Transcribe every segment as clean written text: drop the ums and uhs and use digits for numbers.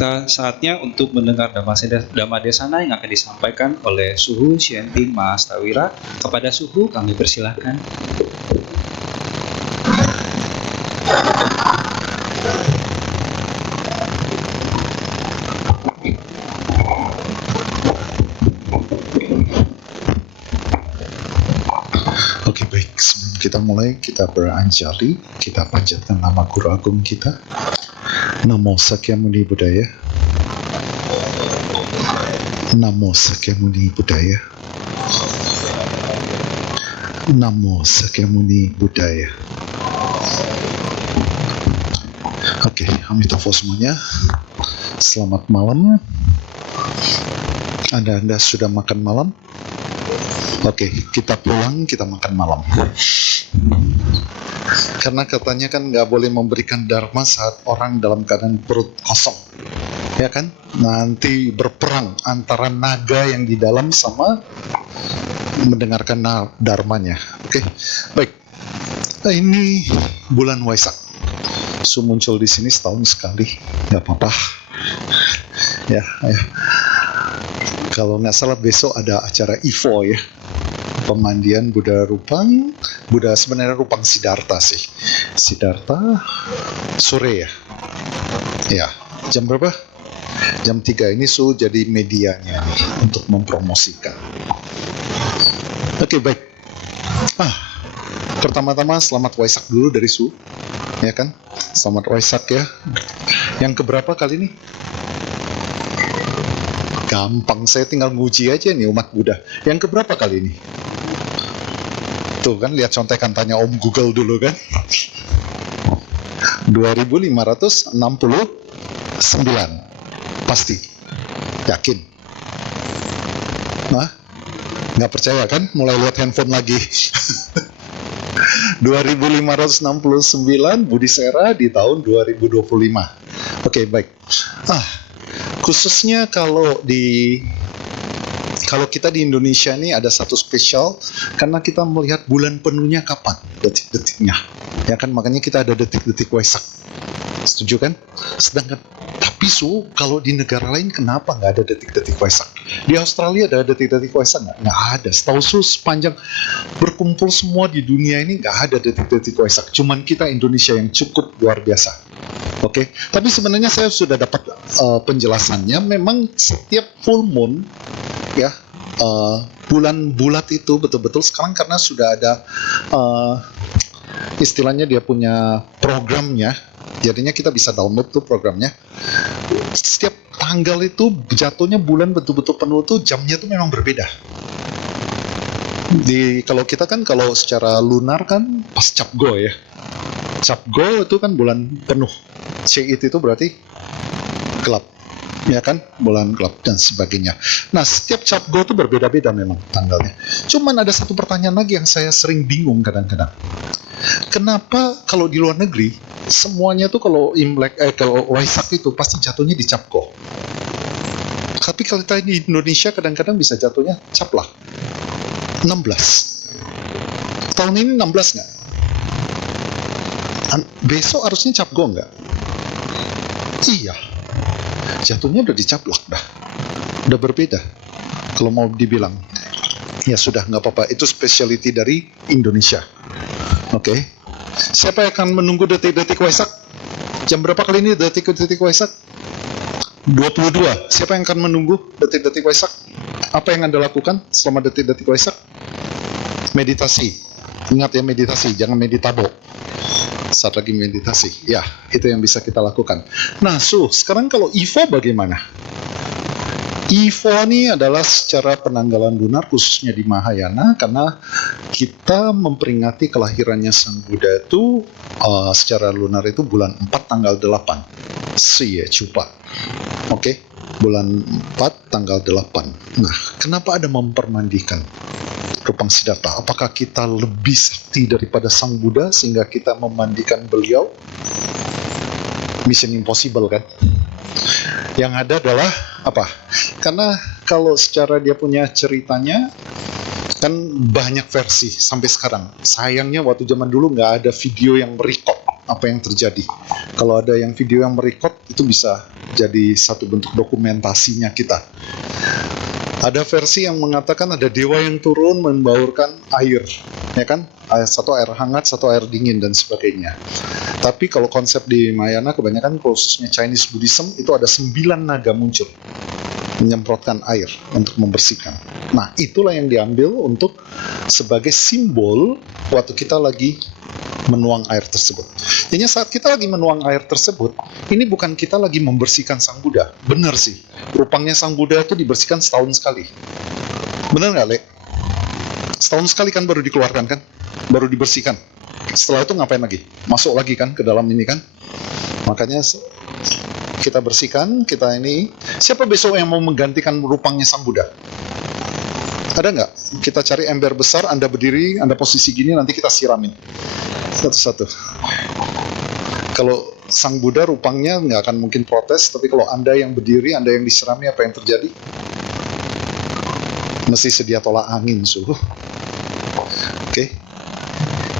kita saatnya untuk mendengar Dhamma Desana yang akan disampaikan oleh Suhu Syenting Mahastawira. Kepada Suhu kami persilahkan. Oke, baik. Sebelum kita mulai, kita beranjali, kita panjatkan nama Guru Agung kita. Namo Sakyamuni Buddhaya. Namo Sakyamuni Buddhaya. Namo Sakyamuni Buddhaya. Oke, Amitabha semuanya. Selamat malam. Anda sudah makan malam? Oke, kita pulang, kita makan malam. Karena katanya kan nggak boleh memberikan dharma saat orang dalam keadaan perut kosong, ya kan? Nanti berperang antara naga yang di dalam sama mendengarkan dharmanya. Oke, baik. Nah, ini bulan Waisak. So muncul di sini setahun sekali, nggak apa-apa. Ya. Kalau nggak salah besok ada acara IFO ya. Pemandian Buddha Rupang, Buddha sebenarnya Rupang Siddhartha sih. Siddhartha sore ya. Ya, jam berapa? Jam 3 ini Su jadi medianya nih untuk mempromosikan. Oke, baik. Pertama-tama selamat Waisak dulu dari Su. Ya kan? Selamat Waisak ya. Yang keberapa kali ini? Gampang, saya tinggal nguji aja nih umat Buddha. Yang keberapa kali ini? Tuh kan, lihat contekan, tanya Om Google dulu kan. 2569. Pasti. Yakin? Nah, nggak percaya kan? Mulai lihat handphone lagi. 2569 Buddhisera di tahun 2025. Oke, baik. Khususnya kalau kita di Indonesia ini ada satu spesial karena kita melihat bulan penuhnya kapan, detik-detiknya, ya kan, makanya kita ada detik-detik Waisak. Setuju kan? Sedangkan tapi kalau di negara lain kenapa nggak ada detik-detik Waisak? Di Australia ada detik-detik Waisak nggak ada. Setahu sepanjang berkumpul semua di dunia ini nggak ada detik-detik Waisak. Cuman kita Indonesia yang cukup luar biasa. Oke, tapi sebenarnya saya sudah dapat penjelasannya. Memang setiap full moon, ya, bulan bulat itu betul-betul sekarang karena sudah ada istilahnya dia punya programnya. Jadinya kita bisa download tuh programnya. Setiap tanggal itu jatuhnya bulan betul-betul penuh tuh jamnya tuh memang berbeda. Kalau kita kan kalau secara lunar kan pas Cap Go ya. Cap Go itu kan bulan penuh. Syait itu berarti gelap, ya kan, bulan gelap dan sebagainya. Nah, setiap Cap Go itu berbeda-beda memang tanggalnya. Cuman ada satu pertanyaan lagi yang saya sering bingung kadang-kadang. Kenapa kalau di luar negeri semuanya tuh kalau kalau Waisak itu pasti jatuhnya di Cap Go. Tapi kalau kita di Indonesia kadang-kadang bisa jatuhnya Caplak. 16. Tahun ini 16 nggak? Besok harusnya Cap Go nggak? Iya. Jatuhnya udah dicaplak dah. Udah berbeda. Kalau mau dibilang. Ya sudah, nggak apa-apa. Itu specialty dari Indonesia. Oke. Siapa yang akan menunggu detik-detik Waisak? Jam berapa kali ini detik-detik Waisak? 22. Siapa yang akan menunggu detik-detik Waisak? Apa yang Anda lakukan selama detik-detik Waisak? Meditasi. Ingat ya, meditasi, jangan meditabo. Saat lagi meditasi, ya, itu yang bisa kita lakukan. Nah, sekarang kalau IFO bagaimana? IFO ini adalah secara penanggalan lunar khususnya di Mahayana karena kita memperingati kelahirannya Sang Buddha itu secara lunar itu bulan 4 tanggal 8. Siye Chupa. Oke, bulan 4 tanggal 8. Nah, kenapa ada mempermandikan Rupang Siddhartha? Apakah kita lebih sakti daripada Sang Buddha sehingga kita memandikan beliau? Mission impossible kan? Yang ada adalah apa? Karena kalau secara dia punya ceritanya kan banyak versi sampai sekarang. Sayangnya waktu zaman dulu nggak ada video yang merekod apa yang terjadi. Kalau ada yang video yang merekod itu bisa jadi satu bentuk dokumentasinya kita. Ada versi yang mengatakan ada dewa yang turun membaurkan air, ya kan? Satu air hangat, satu air dingin dan sebagainya. Tapi kalau konsep di Mahayana kebanyakan khususnya Chinese Buddhism itu ada 9 naga muncul menyemprotkan air untuk membersihkan. Nah, itulah yang diambil untuk sebagai simbol waktu kita lagi menuang air tersebut. Jadi saat kita lagi menuang air tersebut, ini bukan kita lagi membersihkan Sang Buddha. Benar sih, rupanya Sang Buddha itu dibersihkan setahun sekali. Benar nggak, Le? Setahun sekali kan baru dikeluarkan kan? Baru dibersihkan. Setelah itu ngapain lagi? Masuk lagi kan ke dalam ini kan? Makanya kita bersihkan, kita ini. Siapa besok yang mau menggantikan rupangnya Sang Buddha? Ada nggak? Kita cari ember besar, Anda berdiri, Anda posisi gini, nanti kita siramin satu-satu. Kalau Sang Buddha rupangnya nggak akan mungkin protes, tapi kalau Anda yang berdiri, Anda yang diserami, apa yang terjadi? Mesti sedia tolak angin, suhu. Oke.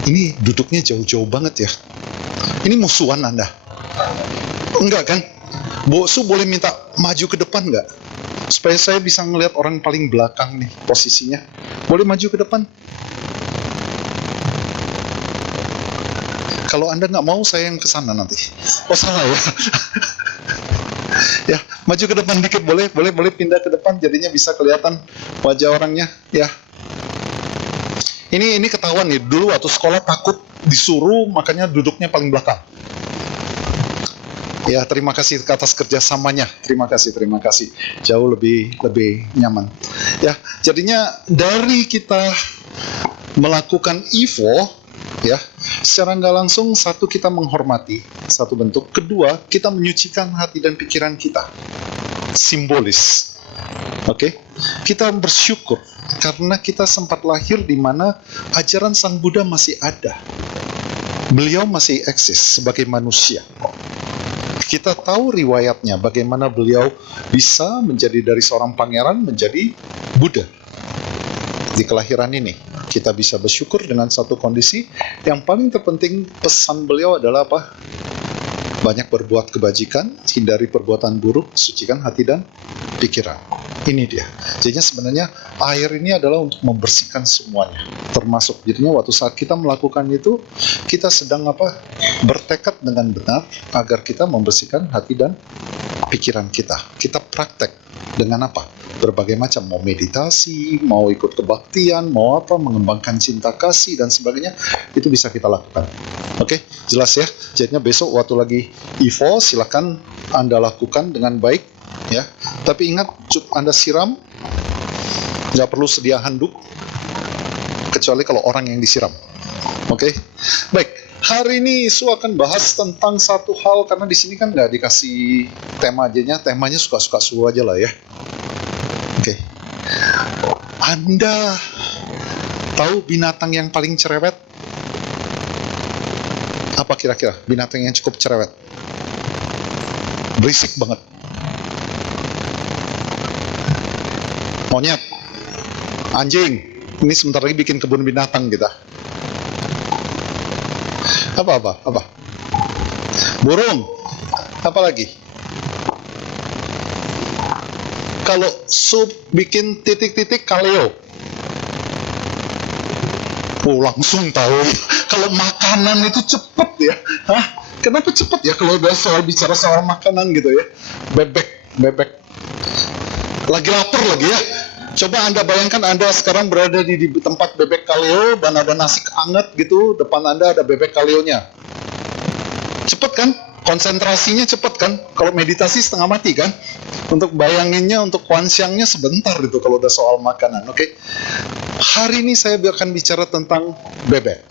Ini duduknya jauh-jauh banget ya. Ini musuhan Anda. Enggak kan? Bosu boleh minta maju ke depan nggak? Supaya saya bisa ngelihat orang paling belakang nih posisinya. Boleh maju ke depan? Kalau Anda nggak mau, saya yang ke sana nanti. Oh, salah ya? Ya, maju ke depan dikit boleh pindah ke depan, jadinya bisa kelihatan wajah orangnya. Ya. Ini ketahuan nih. Dulu waktu sekolah takut disuruh, makanya duduknya paling belakang. Ya, terima kasih atas kerjasamanya. Terima kasih. Jauh lebih nyaman. Ya, jadinya dari kita melakukan Evo, ya, secara nggak langsung, satu, kita menghormati, satu bentuk. Kedua, kita menyucikan hati dan pikiran kita. Simbolis. Oke? Kita bersyukur karena kita sempat lahir di mana ajaran Sang Buddha masih ada. Beliau masih eksis sebagai manusia. Kita tahu riwayatnya, bagaimana beliau bisa menjadi dari seorang pangeran menjadi Buddha. Di kelahiran ini, kita bisa bersyukur dengan satu kondisi. Yang paling terpenting, pesan beliau adalah apa? Banyak berbuat kebajikan, hindari perbuatan buruk, sucikan hati dan pikiran. Ini dia. Jadinya sebenarnya air ini adalah untuk membersihkan semuanya, termasuk. Jadinya waktu saat kita melakukan itu, kita sedang apa? Bertekad dengan benar agar kita membersihkan hati dan pikiran kita. Kita praktek dengan apa? Berbagai macam, mau meditasi, mau ikut kebaktian, mau apa, mengembangkan cinta kasih dan sebagainya, itu bisa kita lakukan. Oke, jelas ya. Jadinya besok waktu lagi Evo, silakan Anda lakukan dengan baik, ya. Tapi ingat, Anda siram, nggak perlu sedia handuk, kecuali kalau orang yang disiram. Oke, baik. Hari ini Isu akan bahas tentang satu hal, karena di sini kan nggak dikasih tema aja, temanya suka-suka Su aja lah ya. Oke. Anda tahu binatang yang paling cerewet? Apa kira-kira binatang yang cukup cerewet? Berisik banget. Monyet, anjing. Ini sebentar lagi bikin kebun binatang kita. Apa? Burung. Apa lagi? Kalau sup bikin titik-titik kaleo. Oh, langsung tahu. Kalau makanan itu cepet ya. Hah? Kenapa cepet ya kalau udah bicara soal makanan gitu ya? Bebek. Lagi lapar lagi ya. Coba Anda bayangkan Anda sekarang berada di tempat bebek kaleo dan ada nasi hangat gitu, depan Anda ada bebek kaleonya. Cepet kan? Konsentrasinya cepet kan? Kalau meditasi setengah mati kan? Untuk bayanginnya, untuk kuansiangnya sebentar itu kalau udah soal makanan, oke? Hari ini saya akan bicara tentang bebek.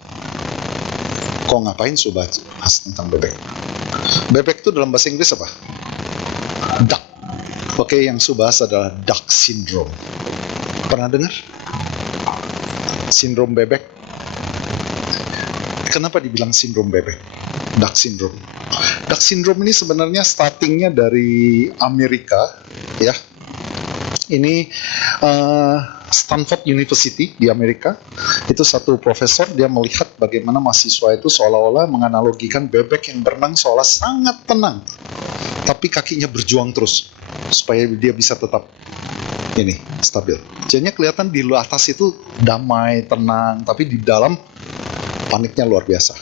Kok ngapain coba bahas tentang bebek? Bebek itu dalam bahasa Inggris apa? Duck. Oke, yang Su bahas adalah duck syndrome. Pernah dengar? Sindrom bebek. Kenapa dibilang sindrom bebek? Duck syndrome. Duck syndrome ini sebenarnya startingnya dari Amerika, ya. Ini Stanford University di Amerika. Itu satu profesor, dia melihat bagaimana mahasiswa itu seolah-olah menganalogikan bebek yang berenang seolah sangat tenang. tapi kakinya berjuang terus supaya dia bisa tetap ini stabil. Jadinya kelihatan di atas itu damai, tenang, tapi di dalam paniknya luar biasa.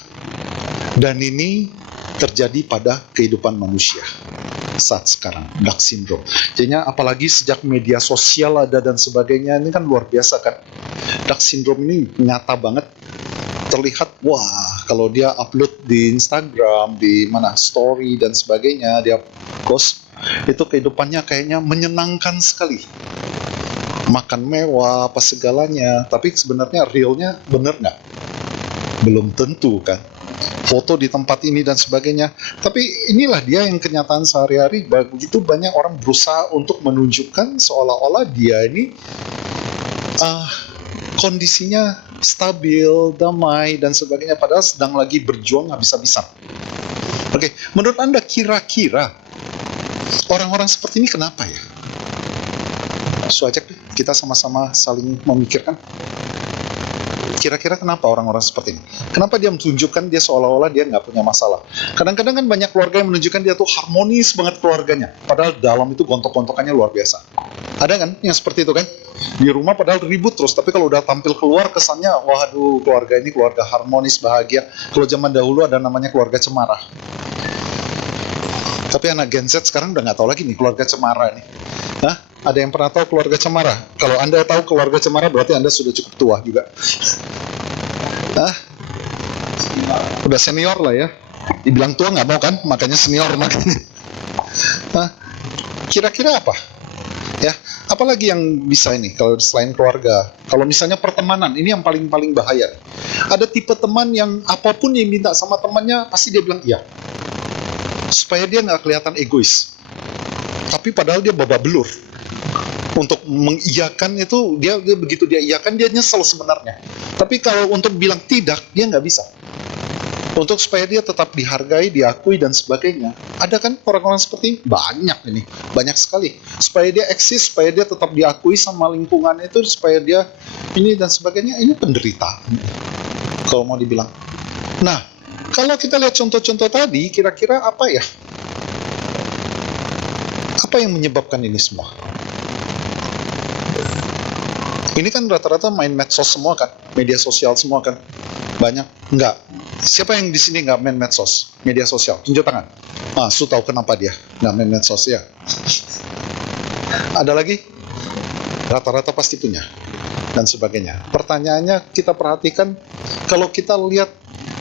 Dan ini terjadi pada kehidupan manusia saat sekarang, Duck syndrome. Jadinya apalagi sejak media sosial ada dan sebagainya, ini kan luar biasa kan. Duck syndrome ini nyata banget, terlihat, wah, kalau dia upload di Instagram, di mana story dan sebagainya, dia post, itu kehidupannya kayaknya menyenangkan sekali. Makan mewah, apa segalanya, tapi sebenarnya realnya bener nggak? Belum tentu kan. Foto di tempat ini dan sebagainya. Tapi inilah dia yang kenyataan sehari-hari. Begitu banyak orang berusaha untuk menunjukkan seolah-olah dia ini kondisinya stabil, damai, dan sebagainya. Padahal sedang lagi berjuang habis-habisan. Oke, menurut Anda kira-kira orang-orang seperti ini kenapa ya? So aja kita sama-sama saling memikirkan. Kira-kira kenapa orang-orang seperti ini? Kenapa dia menunjukkan dia seolah-olah dia nggak punya masalah? Kadang-kadang kan banyak keluarga yang menunjukkan dia tuh harmonis banget keluarganya. Padahal dalam itu gontok-gontokannya luar biasa. Ada kan yang seperti itu kan? Di rumah padahal ribut terus, tapi kalau udah tampil keluar kesannya, waduh, keluarga ini keluarga harmonis, bahagia. Kalau zaman dahulu ada namanya keluarga cemara. Tapi anak Gen Z sekarang udah nggak tahu lagi nih keluarga cemara nih. Hah? Ada yang pernah tahu keluarga cemara? Kalau Anda tahu keluarga cemara berarti Anda sudah cukup tua juga. Hah? Udah senior lah ya. Dibilang tua nggak mau kan? Makanya senior makanya. Hah? Kira-kira apa? Ya, apalagi yang bisa ini kalau selain keluarga? Kalau misalnya pertemanan, ini yang paling bahaya. Ada tipe teman yang apapun yang minta sama temannya pasti dia bilang iya. Supaya dia nggak kelihatan egois. Tapi padahal dia babak belur. Untuk mengiyakan itu, dia begitu dia iyakan, dia nyesel sebenarnya. Tapi kalau untuk bilang tidak, dia nggak bisa. Untuk supaya dia tetap dihargai, diakui, dan sebagainya. Ada kan orang-orang seperti ini? Banyak ini. Banyak sekali. Supaya dia eksis, supaya dia tetap diakui sama lingkungan itu, supaya dia ini dan sebagainya. Ini penderita. Kalau mau dibilang. Nah, kalau kita lihat contoh-contoh tadi, kira-kira apa ya? Apa yang menyebabkan ini semua? Ini kan rata-rata main medsos semua kan, media sosial semua kan, banyak. Enggak. Siapa yang di sini nggak main medsos, media sosial? Tunjuk tangan. Su tahu kenapa dia nggak main medsos ya? Ada lagi? Rata-rata pasti punya dan sebagainya. Pertanyaannya kita perhatikan, kalau kita lihat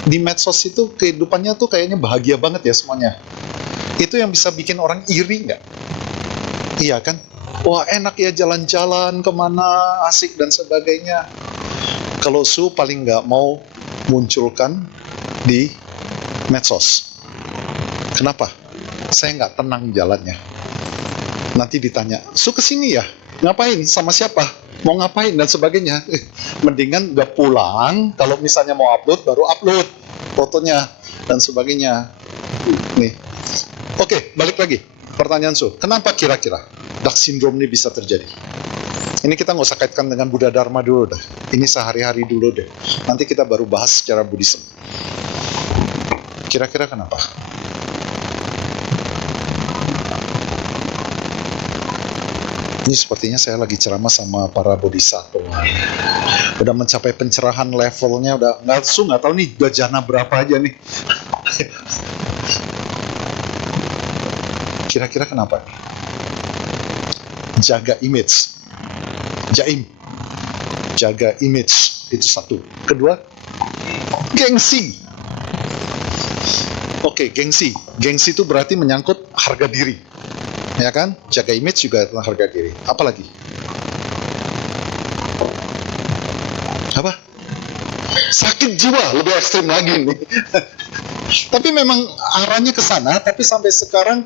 di medsos itu kehidupannya tuh kayaknya bahagia banget ya semuanya. Itu yang bisa bikin orang iri nggak? Iya kan? Wah enak ya jalan-jalan kemana, asik dan sebagainya. Kalau Su paling nggak mau munculkan di medsos. Kenapa? Saya nggak tenang jalannya. Nanti ditanya, Su kesini ya? Ngapain? Sama siapa? Mau ngapain? Dan sebagainya. Mendingan udah pulang, kalau misalnya mau upload, baru upload fotonya dan sebagainya. Nih. Oke, balik lagi. Pertanyaan Su, kenapa kira-kira Duck syndrome ini bisa terjadi? Ini kita nggak usah kaitkan dengan Buddha Dharma dulu dah. Ini sehari-hari dulu deh. Nanti kita baru bahas secara Buddhism. Kira-kira kenapa? Ini sepertinya saya lagi ceramah sama para bodhisattva. Udah mencapai pencerahan levelnya, udah nggak tahu nih udah jana berapa aja nih. Kira-kira kenapa? Jaga image. Jaim. Jaga image. Itu satu. Kedua, gengsi. Oke, gengsi. Gengsi itu berarti menyangkut harga diri. Ya kan? Jaga image juga tentang harga diri. Apalagi? Apa? Sakit jiwa. Lebih ekstrim lagi nih. Tapi memang arahnya ke sana, tapi sampai sekarang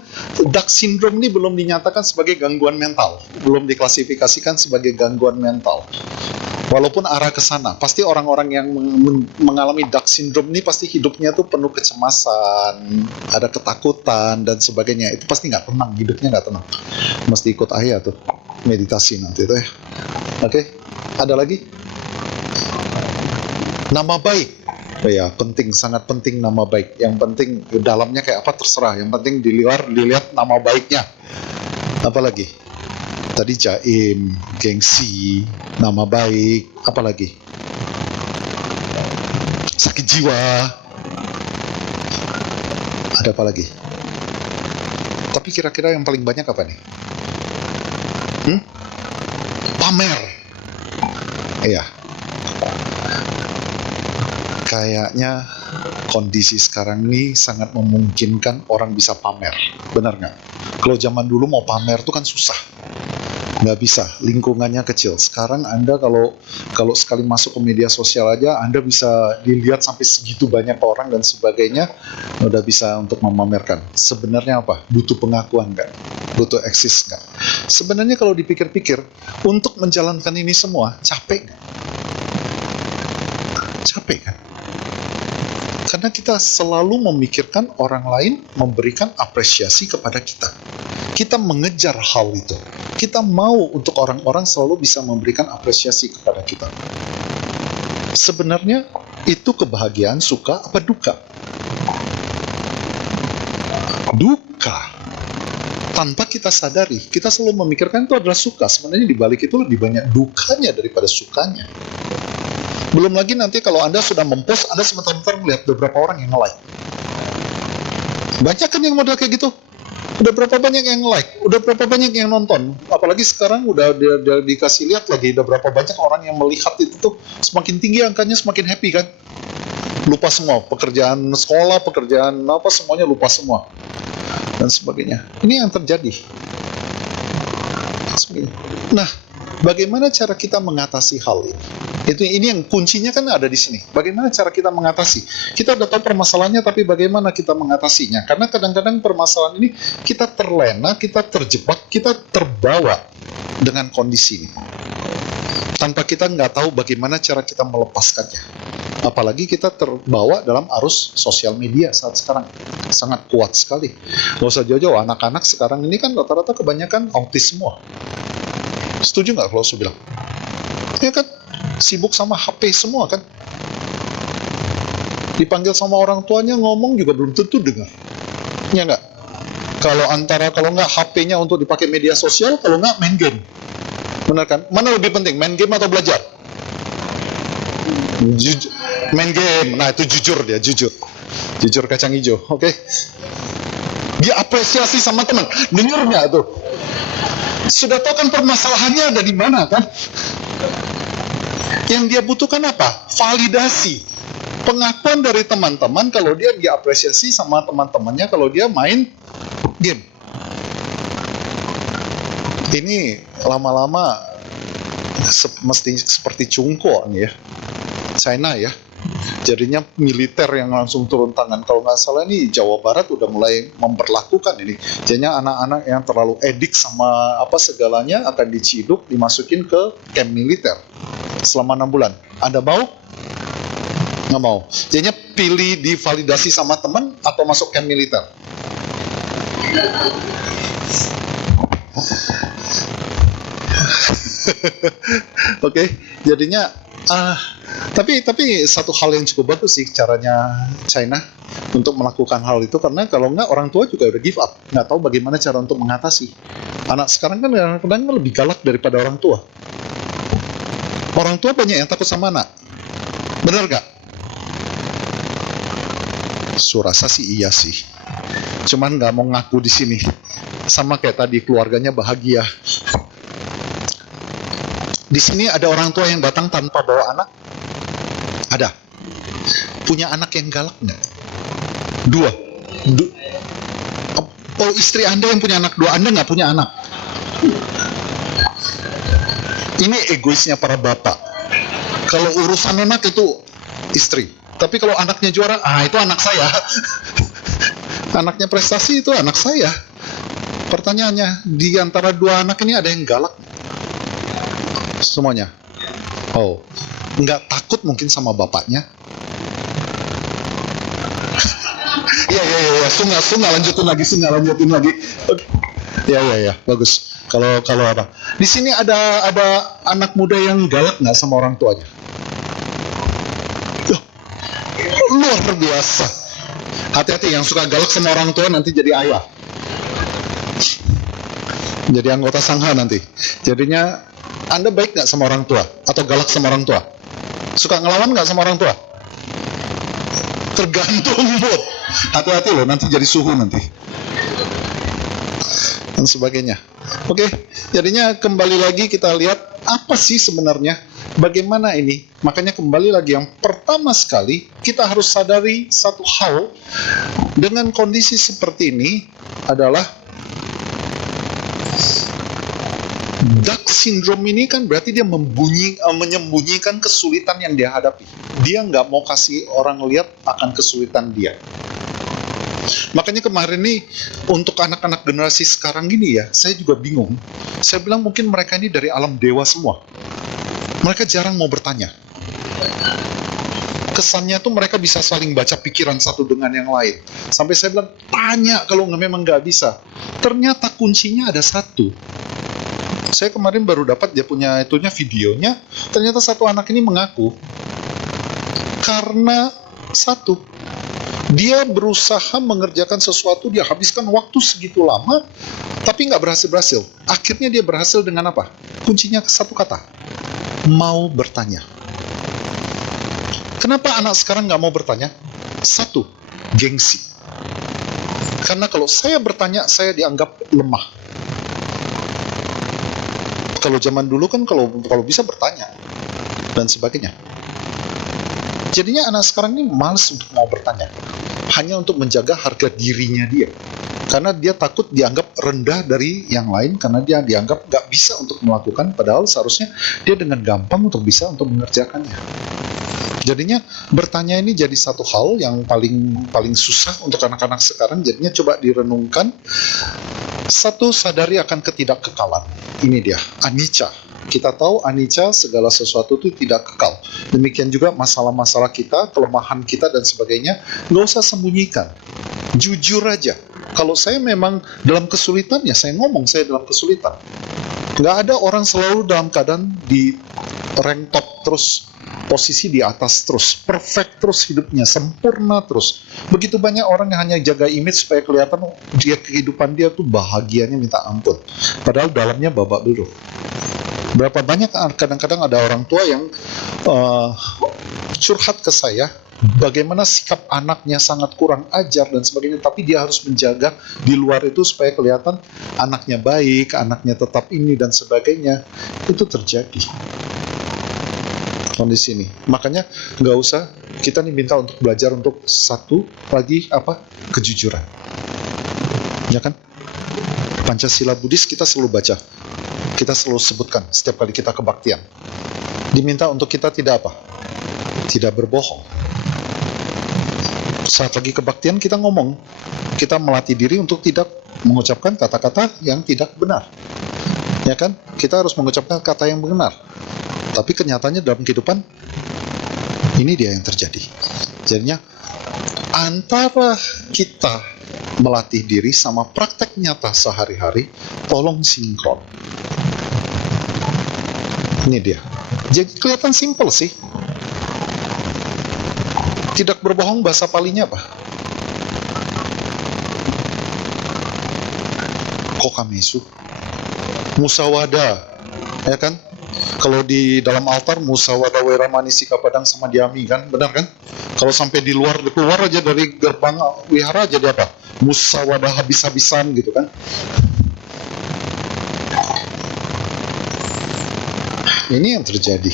Duck syndrome ini belum dinyatakan sebagai gangguan mental, belum diklasifikasikan sebagai gangguan mental. Walaupun arah ke sana, pasti orang-orang yang mengalami Duck syndrome ini pasti hidupnya tuh penuh kecemasan, ada ketakutan dan sebagainya. Itu pasti nggak tenang, hidupnya nggak tenang. Mesti ikut ayah tuh, meditasi nanti tuh ya. Oke, ada lagi? Nama baik. Ya, penting, sangat penting nama baik. Yang penting dalamnya kayak apa terserah. Yang penting dilihat nama baiknya. Apalagi? Tadi jaim, gengsi, nama baik, apalagi? Sakit jiwa. Ada apa lagi? Tapi kira-kira yang paling banyak apa nih? Pamer. Iya. Kayaknya kondisi sekarang ini sangat memungkinkan orang bisa pamer. Benar nggak? Kalau zaman dulu mau pamer tuh kan susah. Nggak bisa, lingkungannya kecil. Sekarang Anda kalau sekali masuk ke media sosial aja, Anda bisa dilihat sampai segitu banyak orang dan sebagainya, udah bisa untuk memamerkan. Sebenarnya apa? Butuh pengakuan nggak? Butuh eksis nggak? Sebenarnya kalau dipikir-pikir, untuk menjalankan ini semua, capek nggak? Capek kan? Karena kita selalu memikirkan orang lain memberikan apresiasi kepada kita. Kita mengejar hal itu. Kita mau untuk orang-orang selalu bisa memberikan apresiasi kepada kita. Sebenarnya itu kebahagiaan, suka apa duka? Duka. Tanpa kita sadari, kita selalu memikirkan itu adalah suka. Sebenarnya di balik itu lebih banyak dukanya daripada sukanya. Belum lagi nanti kalau Anda sudah mempost, Anda sebentar-bentar melihat beberapa orang yang nge-like. Banyak kan yang model kayak gitu? Udah berapa banyak yang like, udah berapa banyak yang nonton. Apalagi sekarang udah dikasih lihat lagi, udah berapa banyak orang yang melihat itu tuh. Semakin tinggi angkanya semakin happy kan. Lupa semua, pekerjaan sekolah, pekerjaan apa, semuanya lupa semua. Dan sebagainya. Ini yang terjadi. Nah, bagaimana cara kita mengatasi hal ini? Ini yang kuncinya kan ada di sini. Bagaimana cara kita mengatasi? Kita udah tahu permasalahannya, tapi bagaimana kita mengatasinya? Karena kadang-kadang permasalahan ini kita terlena, kita terjebak, kita terbawa dengan kondisi ini. Tanpa kita nggak tahu bagaimana cara kita melepaskannya. Apalagi kita terbawa dalam arus sosial media saat sekarang. Sangat kuat sekali. Nggak usah jauh-jauh, anak-anak sekarang ini kan rata-rata kebanyakan autis semua. Setuju nggak kalau saya bilang? Ya kan? Sibuk sama HP semua kan. Dipanggil sama orang tuanya ngomong juga belum tentu dengar. Ya nggak? Kalau nggak HP-nya untuk dipakai media sosial, kalau nggak main game. Benar kan? Mana lebih penting, main game atau belajar? Main game. Nah itu jujur dia, jujur kacang hijau. Oke? Dia apresiasi sama teman. Dengar nggak tuh? Sudah tahu kan permasalahannya ada di mana kan? Yang dia butuhkan apa? Validasi. Pengakuan dari teman-teman kalau dia diapresiasi sama teman-temannya kalau dia main game. Ini lama-lama mesti seperti Cungko nih ya. China ya. Jadinya militer yang langsung turun tangan. Kalau nggak salah ini Jawa Barat udah mulai memperlakukan ini. Jadinya anak-anak yang terlalu edik sama apa segalanya akan diciduk, dimasukin ke camp militer selama 6 bulan. Anda mau? Nggak mau. Jadinya pilih divalidasi sama teman atau masuk camp militer. Oke, jadinya tapi satu hal yang cukup bagus sih caranya China untuk melakukan hal itu, karena kalau nggak orang tua juga udah give up, nggak tahu bagaimana cara untuk mengatasi. Anak sekarang kan kadang-kadang lebih galak daripada orang tua. Orang tua banyak yang takut sama anak, benar nggak? Surasa sih iya sih, cuman nggak mau ngaku di sini. Sama kayak tadi keluarganya bahagia. Di sini ada orang tua yang datang tanpa bawa anak? Ada. Punya anak yang galak nggak? 2. Oh, istri Anda yang punya anak 2, Anda nggak punya anak. Ini egoisnya para bapak. Kalau urusan anak itu istri. Tapi kalau anaknya juara, itu anak saya. Anaknya prestasi itu anak saya. Pertanyaannya, di antara 2 anak ini ada yang galak? Semuanya. Oh, nggak takut mungkin sama bapaknya? Ya, sunga lanjutin lagi. Ya, bagus. Kalau apa? Di sini ada anak muda yang galak nggak sama orang tuanya? luar biasa. Hati-hati yang suka galak sama orang tua nanti jadi ayah. Jadi anggota sangha nanti. Jadinya Anda baik nggak sama orang tua? Atau galak sama orang tua? Suka ngelawan nggak sama orang tua? Tergantung mood. Hati-hati loh, nanti jadi suhu nanti. Dan sebagainya. Oke, jadinya kembali lagi kita lihat apa sih sebenarnya, bagaimana ini. Makanya kembali lagi yang pertama sekali kita harus sadari satu hal, dengan kondisi seperti ini adalah Duck syndrome ini kan berarti dia menyembunyikan kesulitan yang dia hadapi. Dia nggak mau kasih orang lihat akan kesulitan dia. Makanya kemarin nih, untuk anak-anak generasi sekarang gini ya, saya juga bingung. Saya bilang mungkin mereka ini dari alam dewa semua. Mereka jarang mau bertanya. Kesannya tuh mereka bisa saling baca pikiran satu dengan yang lain. Sampai saya bilang, tanya kalau memang nggak bisa. Ternyata kuncinya ada satu. Saya kemarin baru dapat dia punya videonya. Ternyata satu anak ini mengaku karena satu, dia berusaha mengerjakan sesuatu, dia habiskan waktu segitu lama, tapi nggak berhasil. Akhirnya dia berhasil dengan apa? Kuncinya satu kata, mau bertanya. Kenapa anak sekarang nggak mau bertanya? Satu, gengsi. Karena kalau saya bertanya, saya dianggap lemah. Kalau zaman dulu kan kalau bisa bertanya dan sebagainya. Jadinya anak sekarang ini malas untuk mau bertanya, hanya untuk menjaga harga dirinya dia, karena dia takut dianggap rendah dari yang lain, karena dia dianggap nggak bisa untuk melakukan, padahal seharusnya dia dengan gampang untuk bisa untuk mengerjakannya. Jadinya bertanya ini jadi satu hal yang paling susah untuk anak-anak sekarang. Jadinya coba direnungkan. Satu, sadari akan ketidakkekalan. Ini dia, anicca. Kita tahu anicca, segala sesuatu itu tidak kekal. Demikian juga masalah-masalah kita, kelemahan kita dan sebagainya, nggak usah sembunyikan. Jujur aja. Kalau saya memang dalam kesulitan, ya saya ngomong saya dalam kesulitan. Nggak ada orang selalu dalam keadaan di rank top terus, posisi di atas terus, perfect terus hidupnya, sempurna terus. Begitu banyak orang yang hanya jaga image supaya kelihatan dia kehidupan dia tuh bahagianya minta ampun. Padahal dalamnya babak belur. Berapa banyak kadang-kadang ada orang tua yang curhat ke saya, bagaimana sikap anaknya sangat kurang ajar dan sebagainya, tapi dia harus menjaga di luar itu supaya kelihatan anaknya baik, anaknya tetap ini dan sebagainya. Itu terjadi kondisi ini. Makanya nggak usah, kita nih minta untuk belajar untuk satu lagi kejujuran, ya kan? Pancasila Buddhis kita selalu baca, kita selalu sebutkan setiap kali kita kebaktian. Diminta untuk kita tidak berbohong. Saat lagi kebaktian kita ngomong, kita melatih diri untuk tidak mengucapkan kata-kata yang tidak benar, ya kan? Kita harus mengucapkan kata yang benar. Tapi kenyataannya dalam kehidupan, ini dia yang terjadi. Jadinya, antara kita melatih diri sama praktek nyata sehari-hari, tolong sinkron. Ini dia. Jadi kelihatan simpel sih. Tidak berbohong bahasa Palinya apa? Kokamesu. Musawada, ya kan? Kalau di dalam altar musawada weramani sikapadang sama diami kan, benar kan? Kalau sampai di luar, keluar aja dari gerbang wihara jadi apa? Musawada habis-habisan gitu kan? Ini yang terjadi.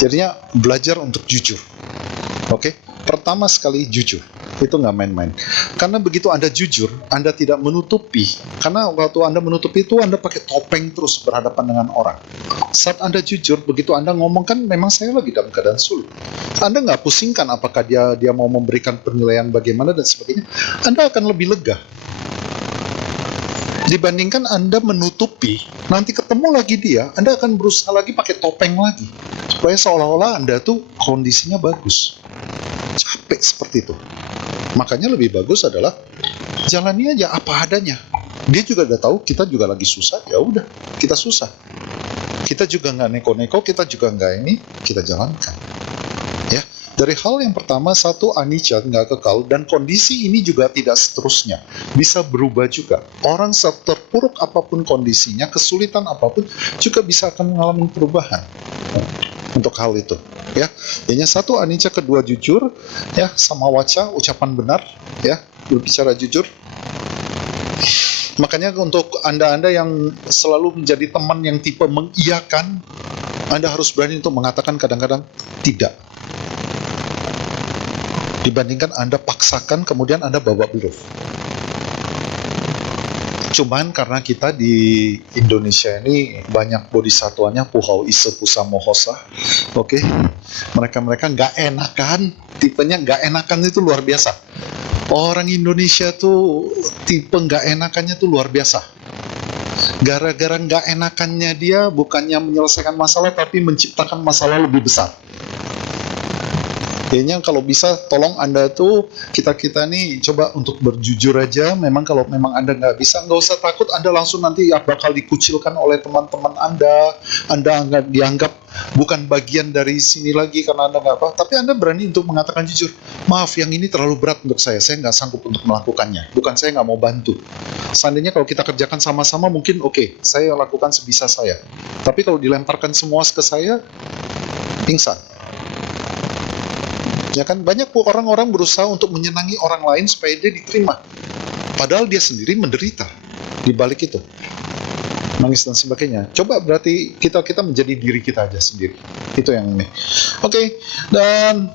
Jadinya belajar untuk jujur. Oke? Pertama sekali jujur. Itu nggak main-main. Karena begitu Anda jujur, Anda tidak menutupi. Karena waktu Anda menutupi itu, Anda pakai topeng terus berhadapan dengan orang. Saat Anda jujur, begitu Anda ngomong, kan memang saya lagi dalam keadaan sulit. Anda nggak pusingkan apakah dia mau memberikan penilaian bagaimana dan sebagainya. Anda akan lebih lega. Dibandingkan Anda menutupi, nanti ketemu lagi dia, Anda akan berusaha lagi pakai topeng lagi. Supaya seolah-olah Anda tuh kondisinya bagus. Capek seperti itu. Makanya lebih bagus adalah jalani aja apa adanya. Dia juga udah tahu kita juga lagi susah, ya udah kita susah. Kita juga nggak neko-neko, kita juga nggak ini, kita jalankan. Ya, Dari hal yang pertama, satu, anicca, nggak kekal, dan kondisi ini juga tidak seterusnya. Bisa berubah juga. Orang terpuruk apapun kondisinya, kesulitan apapun, juga bisa akan mengalami perubahan. Untuk hal itu, ya. Yang satu, anicca, kedua, jujur, ya, sama waca, ucapan benar, ya, berbicara jujur. Makanya untuk Anda-Anda yang selalu menjadi teman yang tipe mengiyakan, Anda harus berani untuk mengatakan kadang-kadang tidak. Dibandingkan Anda paksakan, kemudian Anda babak belur. Cuman karena kita di Indonesia ini banyak bodhisatwanya puhau ise pusa mohosa, oke? Mereka nggak enakan, tipenya nggak enakan itu luar biasa. Orang Indonesia tuh tipe nggak enakannya tuh luar biasa. Gara-gara nggak enakannya dia bukannya menyelesaikan masalah, tapi menciptakan masalah lebih besar. Kayaknya kalau bisa tolong Anda tuh, kita nih coba untuk berjujur aja. Memang kalau memang Anda nggak bisa, nggak usah takut. Anda langsung nanti bakal dikucilkan oleh teman-teman Anda. Anda nggak dianggap bukan bagian dari sini lagi karena Anda nggak apa. Tapi Anda berani untuk mengatakan jujur, maaf yang ini terlalu berat untuk saya nggak sanggup untuk melakukannya. Bukan saya nggak mau bantu. Seandainya kalau kita kerjakan sama-sama mungkin oke, saya lakukan sebisa saya. Tapi kalau dilemparkan semua ke saya, pingsan. Ya kan, banyak orang-orang berusaha untuk menyenangi orang lain supaya dia diterima, padahal dia sendiri menderita di balik itu, nangis dan sebagainya. Coba berarti kita menjadi diri kita aja sendiri, itu yang ini. Oke. Dan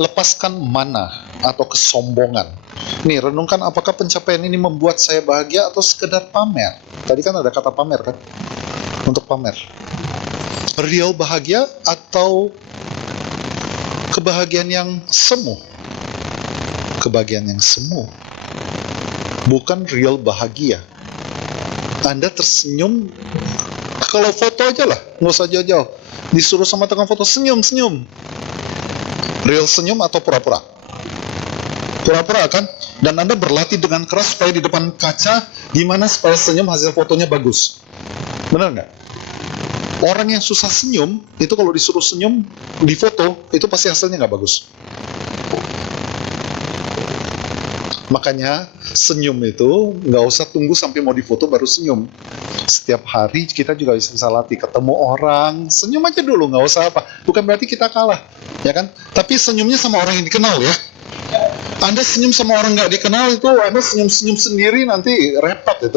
lepaskan mana atau kesombongan. Nih, renungkan apakah pencapaian ini membuat saya bahagia atau sekedar pamer. Tadi kan ada kata pamer kan, untuk pamer. Real bahagia atau kebahagiaan yang semu. Kebahagiaan yang semu, bukan real bahagia. Anda tersenyum, kalau foto aja lah, nggak usah jauh-jauh. Disuruh sama tukang foto, senyum. Real senyum atau pura-pura? Pura-pura kan? Dan Anda berlatih dengan keras supaya di depan kaca, gimana supaya senyum hasil fotonya bagus. Benar nggak? Orang yang susah senyum, itu kalau disuruh senyum di foto, itu pasti hasilnya nggak bagus. Makanya senyum itu nggak usah tunggu sampai mau difoto baru senyum. Setiap hari kita juga bisa latih, ketemu orang, senyum aja dulu, nggak usah apa. Bukan berarti kita kalah, ya kan? Tapi senyumnya sama orang yang dikenal ya. Anda senyum sama orang nggak dikenal itu, Anda senyum-senyum sendiri nanti repot itu.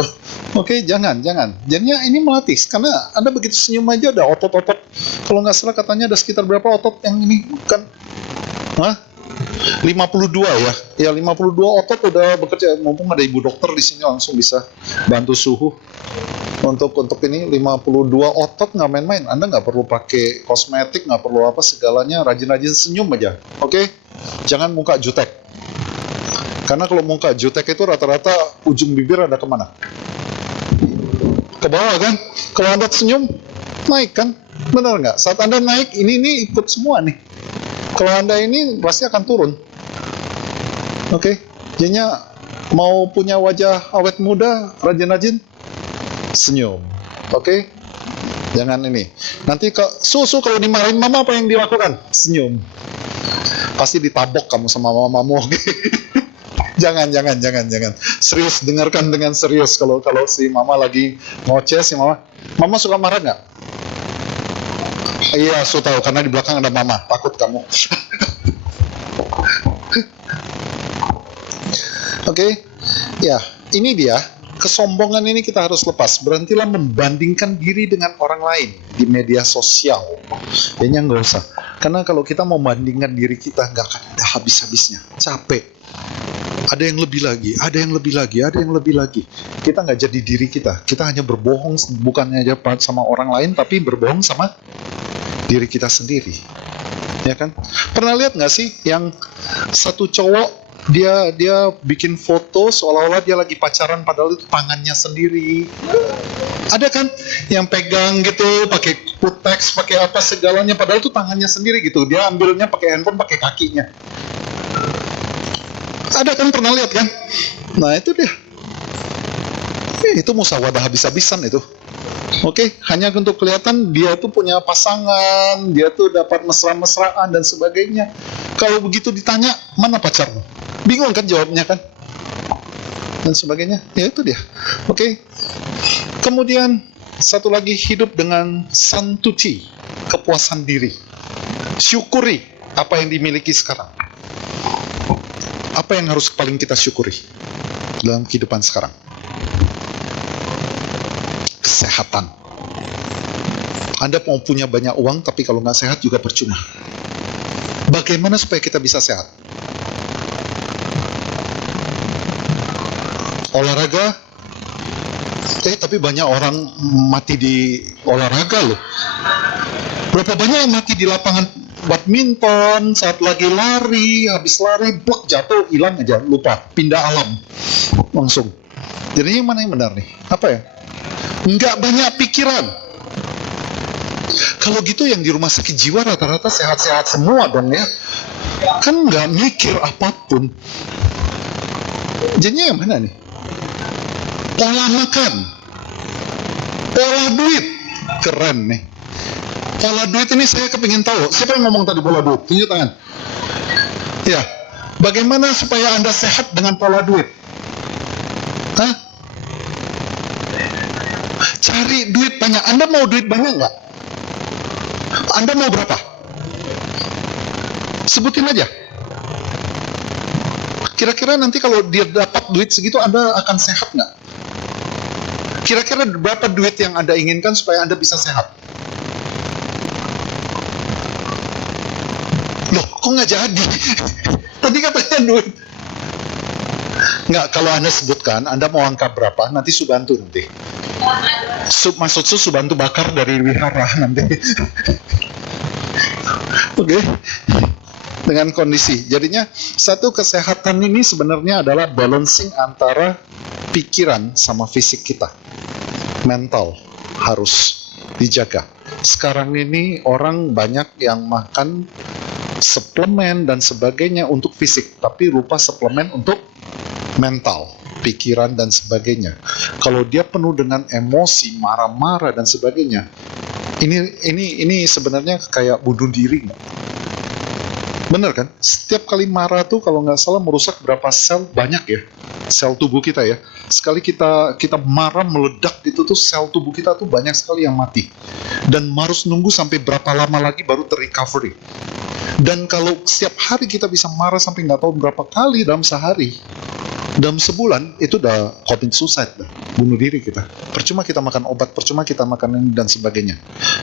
Oke, jangan. Jadinya ini melatih, karena Anda begitu senyum aja ada otot-otot. Kalau nggak salah katanya ada sekitar berapa otot yang ini kan? 52 ya. Ya 52 otot udah bekerja. Mumpung ada ibu dokter di sini langsung bisa bantu suhu. Untuk ini 52 otot nggak main-main. Anda nggak perlu pakai kosmetik, nggak perlu apa segalanya, rajin-rajin senyum aja. Oke? Jangan muka jutek. Karena kalau muka jutek itu rata-rata ujung bibir ada kemana? Ke bawah kan? Kalau Anda senyum, naik kan? Benar nggak? Saat Anda naik, ini ikut semua nih. Kalau Anda ini pasti akan turun. Oke? Jadinya mau punya wajah awet muda, rajin-rajin senyum. Oke? Jangan ini. Nanti susu kalau dimarahin mama apa yang dilakukan? Senyum. Pasti ditabok kamu sama mamamu. Oke? Jangan. Serius, dengarkan dengan serius. Kalau si mama lagi ngoceh, si mama suka marah nggak? Iya, su tahu karena di belakang ada mama. Takut kamu. Oke, ya ini dia. Kesombongan ini kita harus lepas. Berhentilah membandingkan diri dengan orang lain di media sosial. Kayaknya nggak usah. Karena kalau kita mau membandingkan diri kita, nggak akan ada habis-habisnya. Capek. Ada yang lebih lagi. Kita nggak jadi diri kita. Kita hanya berbohong, bukannya aja sama orang lain, tapi berbohong sama diri kita sendiri. Ya kan? Pernah lihat nggak sih yang satu cowok dia bikin foto seolah-olah dia lagi pacaran padahal itu tangannya sendiri. Ada kan yang pegang gitu pakai kutex, pakai apa segalanya padahal itu tangannya sendiri gitu. Dia ambilnya pakai handphone, pakai kakinya. Ada kan, pernah lihat kan? Nah itu dia. Itu musyawarah habis-habisan itu. Oke, hanya untuk kelihatan dia tuh punya pasangan, dia tuh dapat mesra-mesraan dan sebagainya. Kalau begitu ditanya, mana pacarmu? Bingung kan jawabnya kan? Dan sebagainya. Ya itu dia. Oke. Kemudian satu lagi, hidup dengan santuti, kepuasan diri. Syukuri apa yang dimiliki sekarang. Apa yang harus paling kita syukuri dalam kehidupan sekarang? Kesehatan. Anda mau punya banyak uang, tapi kalau nggak sehat juga percuma. Bagaimana supaya kita bisa sehat? Olahraga. Tapi banyak orang mati di olahraga loh. Berapa banyak yang mati di lapangan badminton, saat lagi lari, habis lari, blok, jatuh, hilang aja, lupa, pindah alam. Langsung. Jadi yang mana yang benar nih? Apa ya? Nggak banyak pikiran. Kalau gitu yang di rumah sakit jiwa rata-rata sehat-sehat semua dong ya. Kan nggak mikir apapun. Jadinya yang mana nih? Pola makan. Pola duit. Keren nih. Pola duit ini saya kepingin tahu. Siapa yang ngomong tadi pola duit? Tunjuk tangan. Ya. Bagaimana supaya Anda sehat dengan pola duit? Hah? Cari duit banyak. Anda mau duit banyak nggak? Anda mau berapa? Sebutin aja. Kira-kira nanti kalau dia dapat duit segitu, Anda akan sehat nggak? Kira-kira berapa duit yang Anda inginkan supaya Anda bisa sehat? Loh, kok nggak jadi? Tadi katanya duit. Nggak, kalau Anda sebutkan, Anda mau angka berapa, nanti Subantu nanti. Maksud Subantu bakar dari wihara nanti. Oke. Dengan kondisi. Jadinya, satu kesehatan ini sebenarnya adalah balancing antara pikiran sama fisik kita. Mental harus dijaga. Sekarang ini orang banyak yang makan suplemen dan sebagainya untuk fisik, tapi lupa suplemen untuk mental, pikiran dan sebagainya. Kalau dia penuh dengan emosi, marah-marah dan sebagainya, ini sebenarnya kayak bunuh diri. Bener kan? Setiap kali marah tuh kalau nggak salah merusak berapa sel, banyak ya sel tubuh kita ya. Sekali kita marah meledak gitu tuh, sel tubuh kita tuh banyak sekali yang mati. Dan harus nunggu sampai berapa lama lagi baru terrecovery. Dan kalau setiap hari kita bisa marah sampai nggak tahu berapa kali dalam sehari, dalam sebulan, itu udah commit suicide, bunuh diri kita. Percuma kita makan obat, percuma kita makan ini dan sebagainya.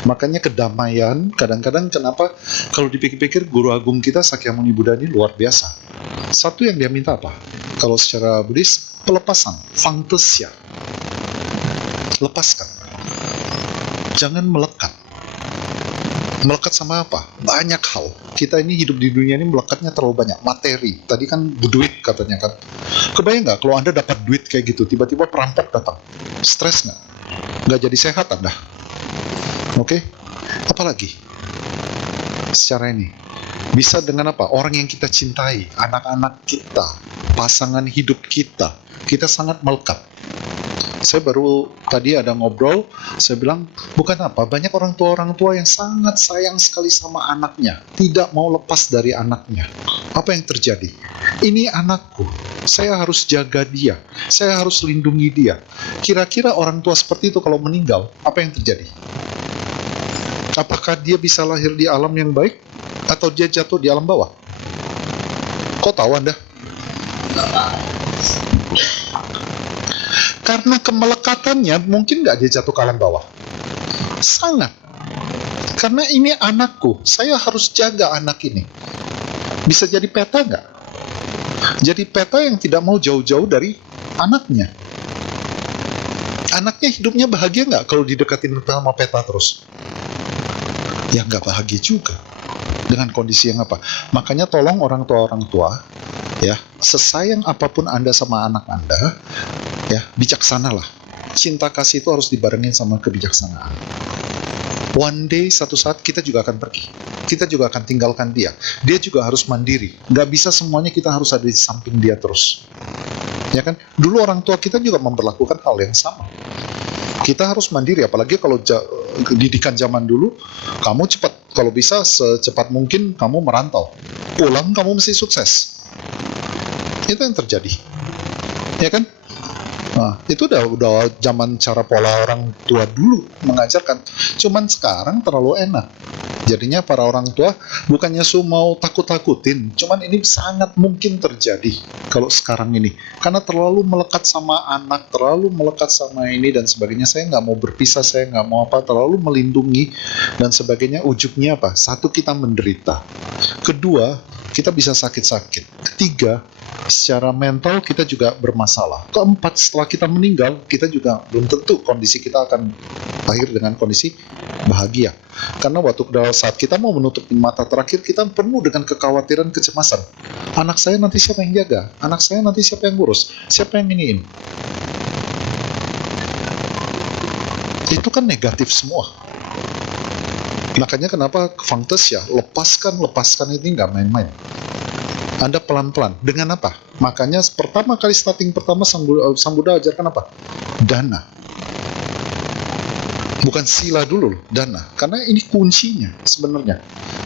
Makanya kedamaian, kadang-kadang kenapa kalau dipikir-pikir guru agung kita Sakyamuni Buddha ini luar biasa. Satu yang dia minta apa? Kalau secara Buddhis, pelepasan, fangtesya. Lepaskan. Jangan melekat. Melekat sama apa? Banyak hal. Kita ini hidup di dunia ini melekatnya terlalu banyak. Materi. Tadi kan duit katanya kan. Kebayang nggak kalau Anda dapat duit kayak gitu, tiba-tiba perampok datang? Stres nggak? Nggak jadi sehat Anda. Oke? Apalagi? Secara ini. Bisa dengan apa? Orang yang kita cintai, anak-anak kita, pasangan hidup kita. Kita sangat melekat. Saya baru tadi ada ngobrol, saya bilang, bukan apa, banyak orang tua yang sangat sayang sekali sama anaknya, tidak mau lepas dari anaknya. Apa yang terjadi? Ini anakku, saya harus jaga dia, saya harus lindungi dia. Kira-kira orang tua seperti itu kalau meninggal, apa yang terjadi? Apakah dia bisa lahir di alam yang baik, atau dia jatuh di alam bawah? Kok tahu Anda? Karena kemelekatannya mungkin nggak dia jatuh ke alam bawah. Sangat. Karena ini anakku, saya harus jaga anak ini. Bisa jadi peta nggak? Jadi peta yang tidak mau jauh-jauh dari anaknya. Anaknya hidupnya bahagia nggak kalau didekatin sama peta terus? Ya nggak bahagia juga. Dengan kondisi yang apa? Makanya tolong orang tua, ya, sesayang apapun Anda sama anak Anda, ya, bijaksanalah. Cinta kasih itu harus dibarengin sama kebijaksanaan. One day, satu saat kita juga akan pergi. Kita juga akan tinggalkan dia. Dia juga harus mandiri. Nggak bisa semuanya kita harus ada di samping dia terus. Ya kan? Dulu orang tua kita juga memperlakukan hal yang sama. Kita harus mandiri, apalagi kalau didikan zaman dulu, kamu cepat, kalau bisa secepat mungkin kamu merantau. Pulang kamu mesti sukses. Itu yang terjadi. Ya kan? Nah, itu udah zaman cara pola orang tua dulu mengajarkan. Cuman sekarang terlalu enak. Jadinya para orang tua bukannya mau takut-takutin, cuman ini sangat mungkin terjadi kalau sekarang ini. Karena terlalu melekat sama anak, terlalu melekat sama ini dan sebagainya. Saya nggak mau berpisah, saya nggak mau apa, terlalu melindungi dan sebagainya. Ujungnya apa? Satu, kita menderita. Kedua, kita bisa sakit-sakit. Ketiga, secara mental kita juga bermasalah. Keempat, setelah kita meninggal, kita juga belum tentu kondisi kita akan akhir dengan kondisi bahagia. Karena waktu saat kita mau menutup mata terakhir, kita penuh dengan kekhawatiran, kecemasan. Anak saya nanti siapa yang jaga? Anak saya nanti siapa yang ngurus? Siapa yang iniin? Itu kan negatif semua. Makanya kenapa Fangtes ya, lepaskan ini nggak main-main. Anda pelan-pelan. Dengan apa? Makanya pertama kali starting pertama Sang Buddha ajarkan apa? Dana. Bukan sila dulu, dana. Karena ini kuncinya sebenarnya.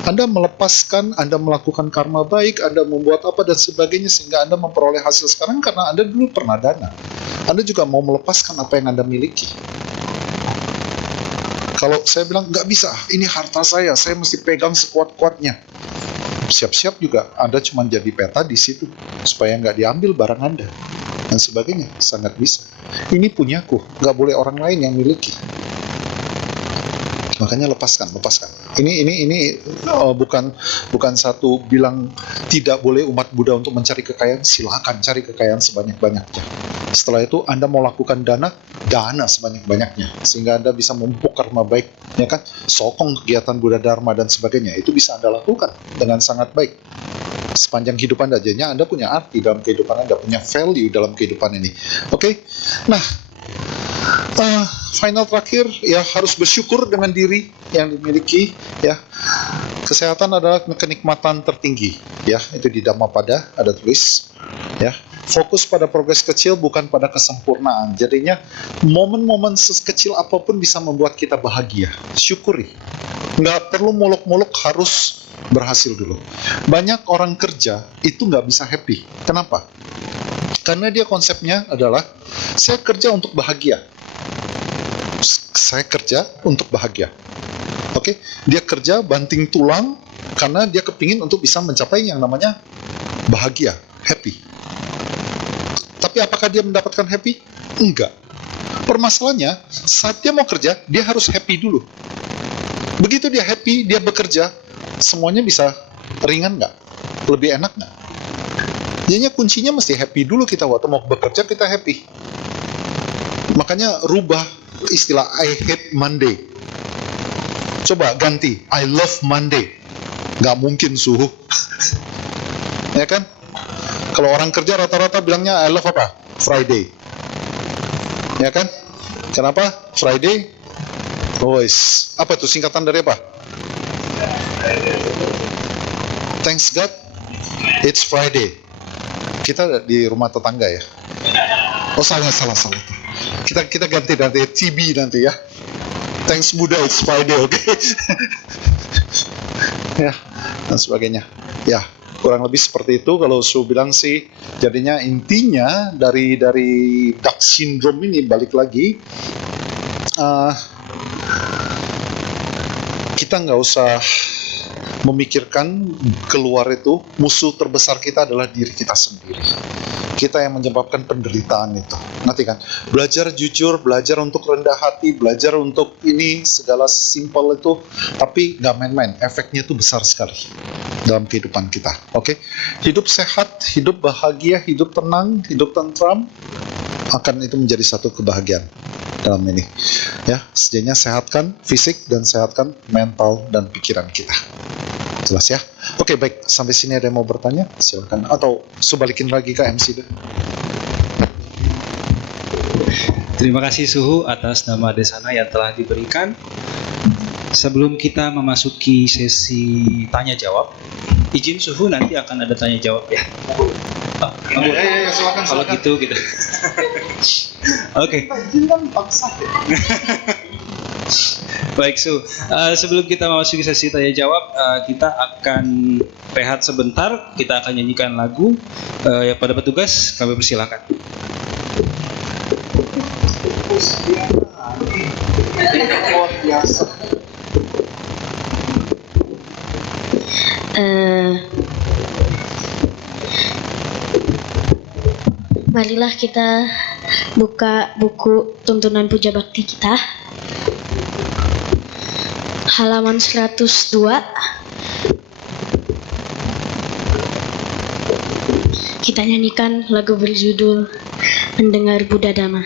Anda melepaskan, Anda melakukan karma baik, Anda membuat apa dan sebagainya sehingga Anda memperoleh hasil sekarang karena Anda dulu pernah dana. Anda juga mau melepaskan apa yang Anda miliki. Kalau saya bilang, nggak bisa, ini harta saya mesti pegang sekuat-kuatnya. Siap-siap juga Anda cuma jadi peta di situ supaya nggak diambil barang Anda dan sebagainya. Sangat bisa. Ini punyaku, nggak boleh orang lain yang miliki. Makanya lepaskan. Ini bukan satu bilang tidak boleh umat Buddha untuk mencari kekayaan. Silakan cari kekayaan sebanyak-banyaknya. Setelah itu Anda mau lakukan dana sebanyak-banyaknya sehingga Anda bisa memupuk karma baik, ya kan? Sokong kegiatan Buddha Dharma dan sebagainya. Itu bisa Anda lakukan dengan sangat baik. Sepanjang hidup Anda, jadinya Anda punya arti dalam kehidupan Anda, punya value dalam kehidupan ini. Oke? Nah, final terakhir ya, harus bersyukur dengan diri yang dimiliki ya. Kesehatan adalah kenikmatan tertinggi ya, itu di Dhammapada ada tulis ya. Fokus pada progres kecil bukan pada kesempurnaan. Jadinya momen-momen sekecil apapun bisa membuat kita bahagia. Syukuri. Nggak perlu muluk-muluk harus berhasil dulu. Banyak orang kerja itu nggak bisa happy. Kenapa? Karena dia konsepnya adalah saya kerja untuk bahagia. Saya kerja untuk bahagia. Oke, dia kerja banting tulang karena dia kepingin untuk bisa mencapai yang namanya bahagia, happy. Tapi apakah dia mendapatkan happy? Enggak. Permasalahannya, saat dia mau kerja, dia harus happy dulu. Begitu dia happy, dia bekerja, semuanya bisa ringan nggak? Lebih enak nggak? Jadinya kuncinya mesti happy dulu kita waktu mau bekerja, kita happy. Makanya rubah istilah I hate Monday. Coba ganti I love Monday. Nggak mungkin suhu. Ya kan? Kalau orang kerja rata-rata bilangnya I love apa? Friday. Ya kan? Kenapa? Friday? Apa itu singkatan dari apa? Thanks God, it's Friday. Kita di rumah tetangga ya. Oh salah. Kita ganti nanti TB nanti ya. Thanks Buddha, it's Friday, oke? Ya, dan sebagainya. Ya. Kurang lebih seperti itu kalau Su bilang sih. Jadinya intinya dari Duck Syndrome ini balik lagi, kita nggak usah memikirkan keluar itu. Musuh terbesar kita adalah diri kita sendiri. Kita yang menyebabkan penderitaan itu. Nanti kan belajar jujur, belajar untuk rendah hati, belajar untuk ini segala simpel itu, tapi nggak main-main. Efeknya itu besar sekali dalam kehidupan kita. Oke? Hidup sehat, hidup bahagia, hidup tenang, hidup tentram, akan itu menjadi satu kebahagiaan dalam ini. Ya, sejadinya sehatkan fisik dan sehatkan mental dan pikiran kita. Jelas ya? Oke, baik. Sampai sini ada yang mau bertanya? Silakan. Atau subalikin lagi ke MC deh. Terima kasih Suhu atas nama desana yang telah diberikan. Sebelum kita memasuki sesi tanya jawab, izin Suhu nanti akan ada tanya jawab ya. Silakan. Kalau gitu. Oke. Baik, sebelum kita memasuki sesi tanya jawab, kita akan rehat sebentar. Kita akan nyanyikan lagu. Pada petugas, kami persilakan. Marilah kita buka buku tuntunan puja bakti kita, halaman 102. Kita nyanyikan lagu berjudul Mendengar Buddha Dhamma.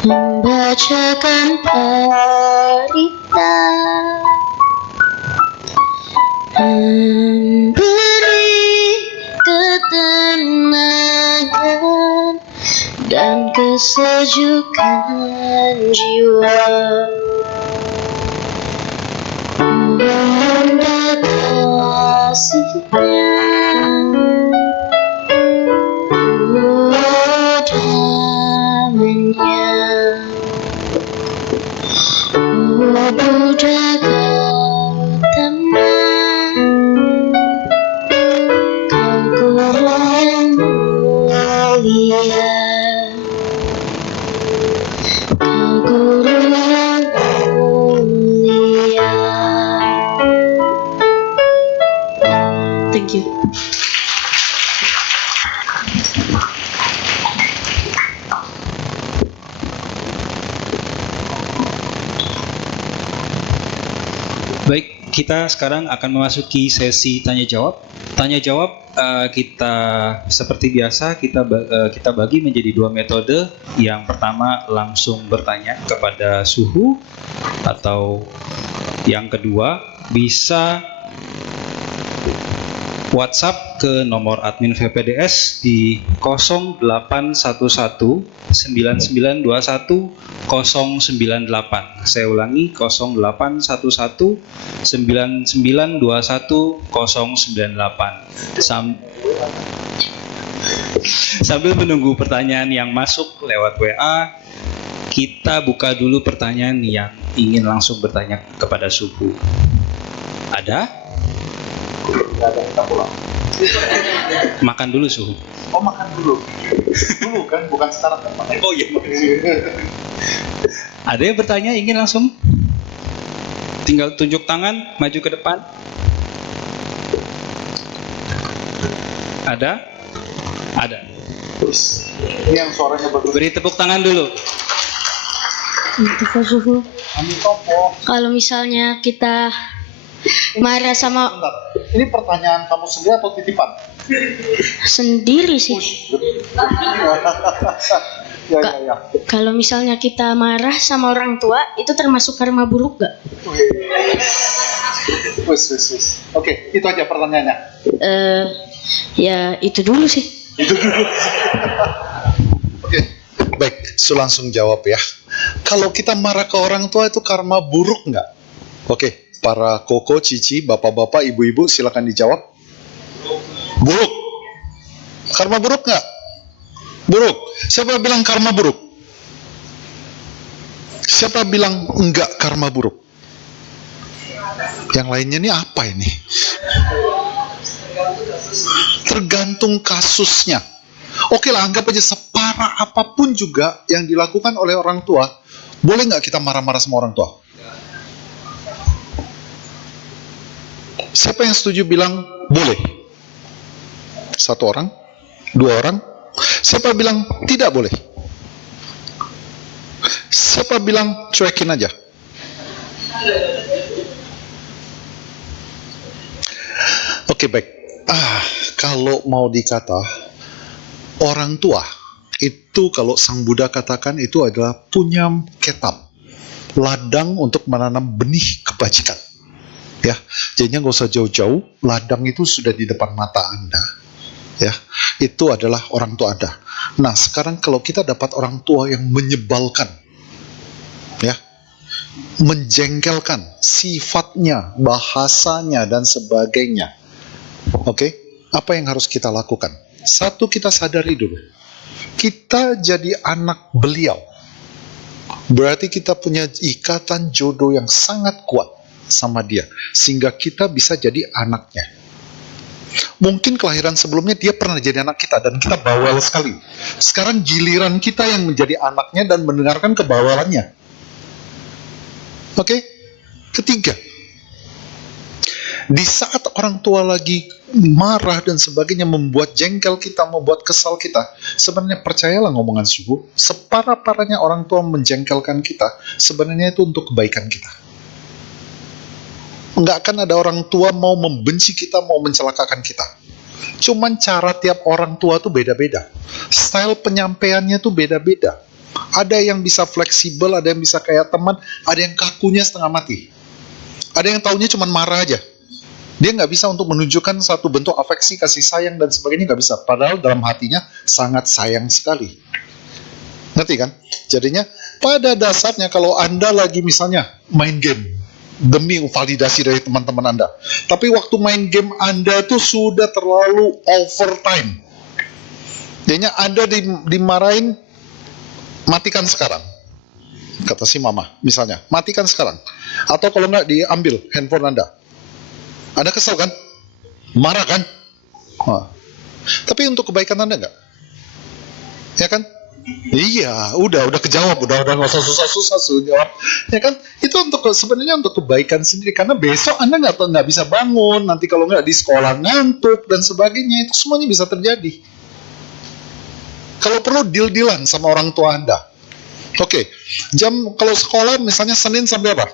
Membacakan parita, memberi ketenangan dan kesejukan jiwa. Mohon kasihnya, Buddha Gautama, kau guru yang mulia. Thank you. Baik, kita sekarang akan memasuki sesi tanya jawab. Tanya jawab kita seperti biasa kita bagi menjadi dua metode. Yang pertama langsung bertanya kepada suhu, atau yang kedua bisa WhatsApp ke nomor admin VPDS di 0811 9921 098. Saya ulangi, 0811 9921 098. Sambil menunggu pertanyaan yang masuk lewat WA, kita buka dulu pertanyaan yang ingin langsung bertanya kepada suhu. Ada? Nggak ada, kita pulang. Makan dulu suhu. Oh, makan dulu. Dulu kan, bukan sekarang kan makan. Oh iya. Ada yang bertanya ingin langsung? Tinggal tunjuk tangan, maju ke depan. Ada? Ada. Terus, ini yang suaranya bagus. Beri tepuk tangan dulu. Untuk suhu. Amin topo. Kalau misalnya kita marah sama Bentar. Ini pertanyaan kamu sendiri atau titipan? sendiri sih. Ya. Kalau misalnya kita marah sama orang tua, itu termasuk karma buruk gak? Wis. Oke, itu aja pertanyaannya. Ya itu dulu sih. Oke, baik, langsung jawab ya. Kalau kita marah ke orang tua itu karma buruk nggak? Oke, para koko, cici, bapak-bapak, ibu-ibu, silakan dijawab. Buruk. Karma buruk nggak? Buruk. Siapa bilang karma buruk? Siapa bilang enggak karma buruk? Yang lainnya ini apa ini? Tergantung kasusnya. Oke lah, anggap aja separah apapun juga yang dilakukan oleh orang tua, boleh nggak kita marah-marah sama orang tua? Siapa yang setuju bilang boleh? Satu orang? Dua orang? Siapa bilang tidak boleh? Siapa bilang cuekin aja? Oke, baik. Kalau mau dikata, orang tua itu kalau Sang Buddha katakan itu adalah punya ketam, ladang untuk menanam benih kebajikan. Ya, jadinya nggak usah jauh-jauh, ladang itu sudah di depan mata Anda. Ya, itu adalah orang tua Anda. Nah, sekarang kalau kita dapat orang tua yang menyebalkan, ya, menjengkelkan sifatnya, bahasanya dan sebagainya. Oke, apa yang harus kita lakukan? Satu, kita sadari dulu. Kita jadi anak beliau. Berarti kita punya ikatan jodoh yang sangat kuat sama dia. Sehingga kita bisa jadi anaknya. Mungkin kelahiran sebelumnya dia pernah jadi anak kita dan kita bawel sekali. Sekarang giliran kita yang menjadi anaknya dan mendengarkan kebawalannya. Oke? Ketiga, di saat orang tua lagi marah dan sebagainya, membuat jengkel kita, membuat kesal kita, sebenarnya percayalah ngomongan subuh, separah-parahnya orang tua menjengkelkan kita, sebenarnya itu untuk kebaikan kita. Nggak akan ada orang tua mau membenci kita, mau mencelakakan kita. Cuman cara tiap orang tua tuh beda-beda. Style penyampaiannya tuh beda-beda. Ada yang bisa fleksibel, ada yang bisa kayak teman, ada yang kakunya setengah mati. Ada yang taunya cuman marah aja. Dia nggak bisa untuk menunjukkan satu bentuk afeksi, kasih sayang, dan sebagainya, nggak bisa. Padahal dalam hatinya sangat sayang sekali. Ngerti kan? Jadinya, pada dasarnya kalau Anda lagi misalnya main game, demi validasi dari teman-teman Anda. Tapi waktu main game Anda tuh sudah terlalu overtime. Jadinya Anda dimarahin, matikan sekarang. Kata si mama, misalnya, matikan sekarang. Atau kalau nggak, diambil handphone Anda. Anda kesel kan? Marah kan? Tapi untuk kebaikan Anda nggak? Ya kan? Iya, udah kejawab, udah nggak usah susah-susah jawab. Ya kan, itu sebenarnya untuk kebaikan sendiri, karena besok Anda nggak bisa bangun, nanti kalau nggak di sekolah ngantuk dan sebagainya, itu semuanya bisa terjadi. Kalau perlu deal-dealan sama orang tua Anda. Oke, kalau sekolah misalnya Senin sampai apa?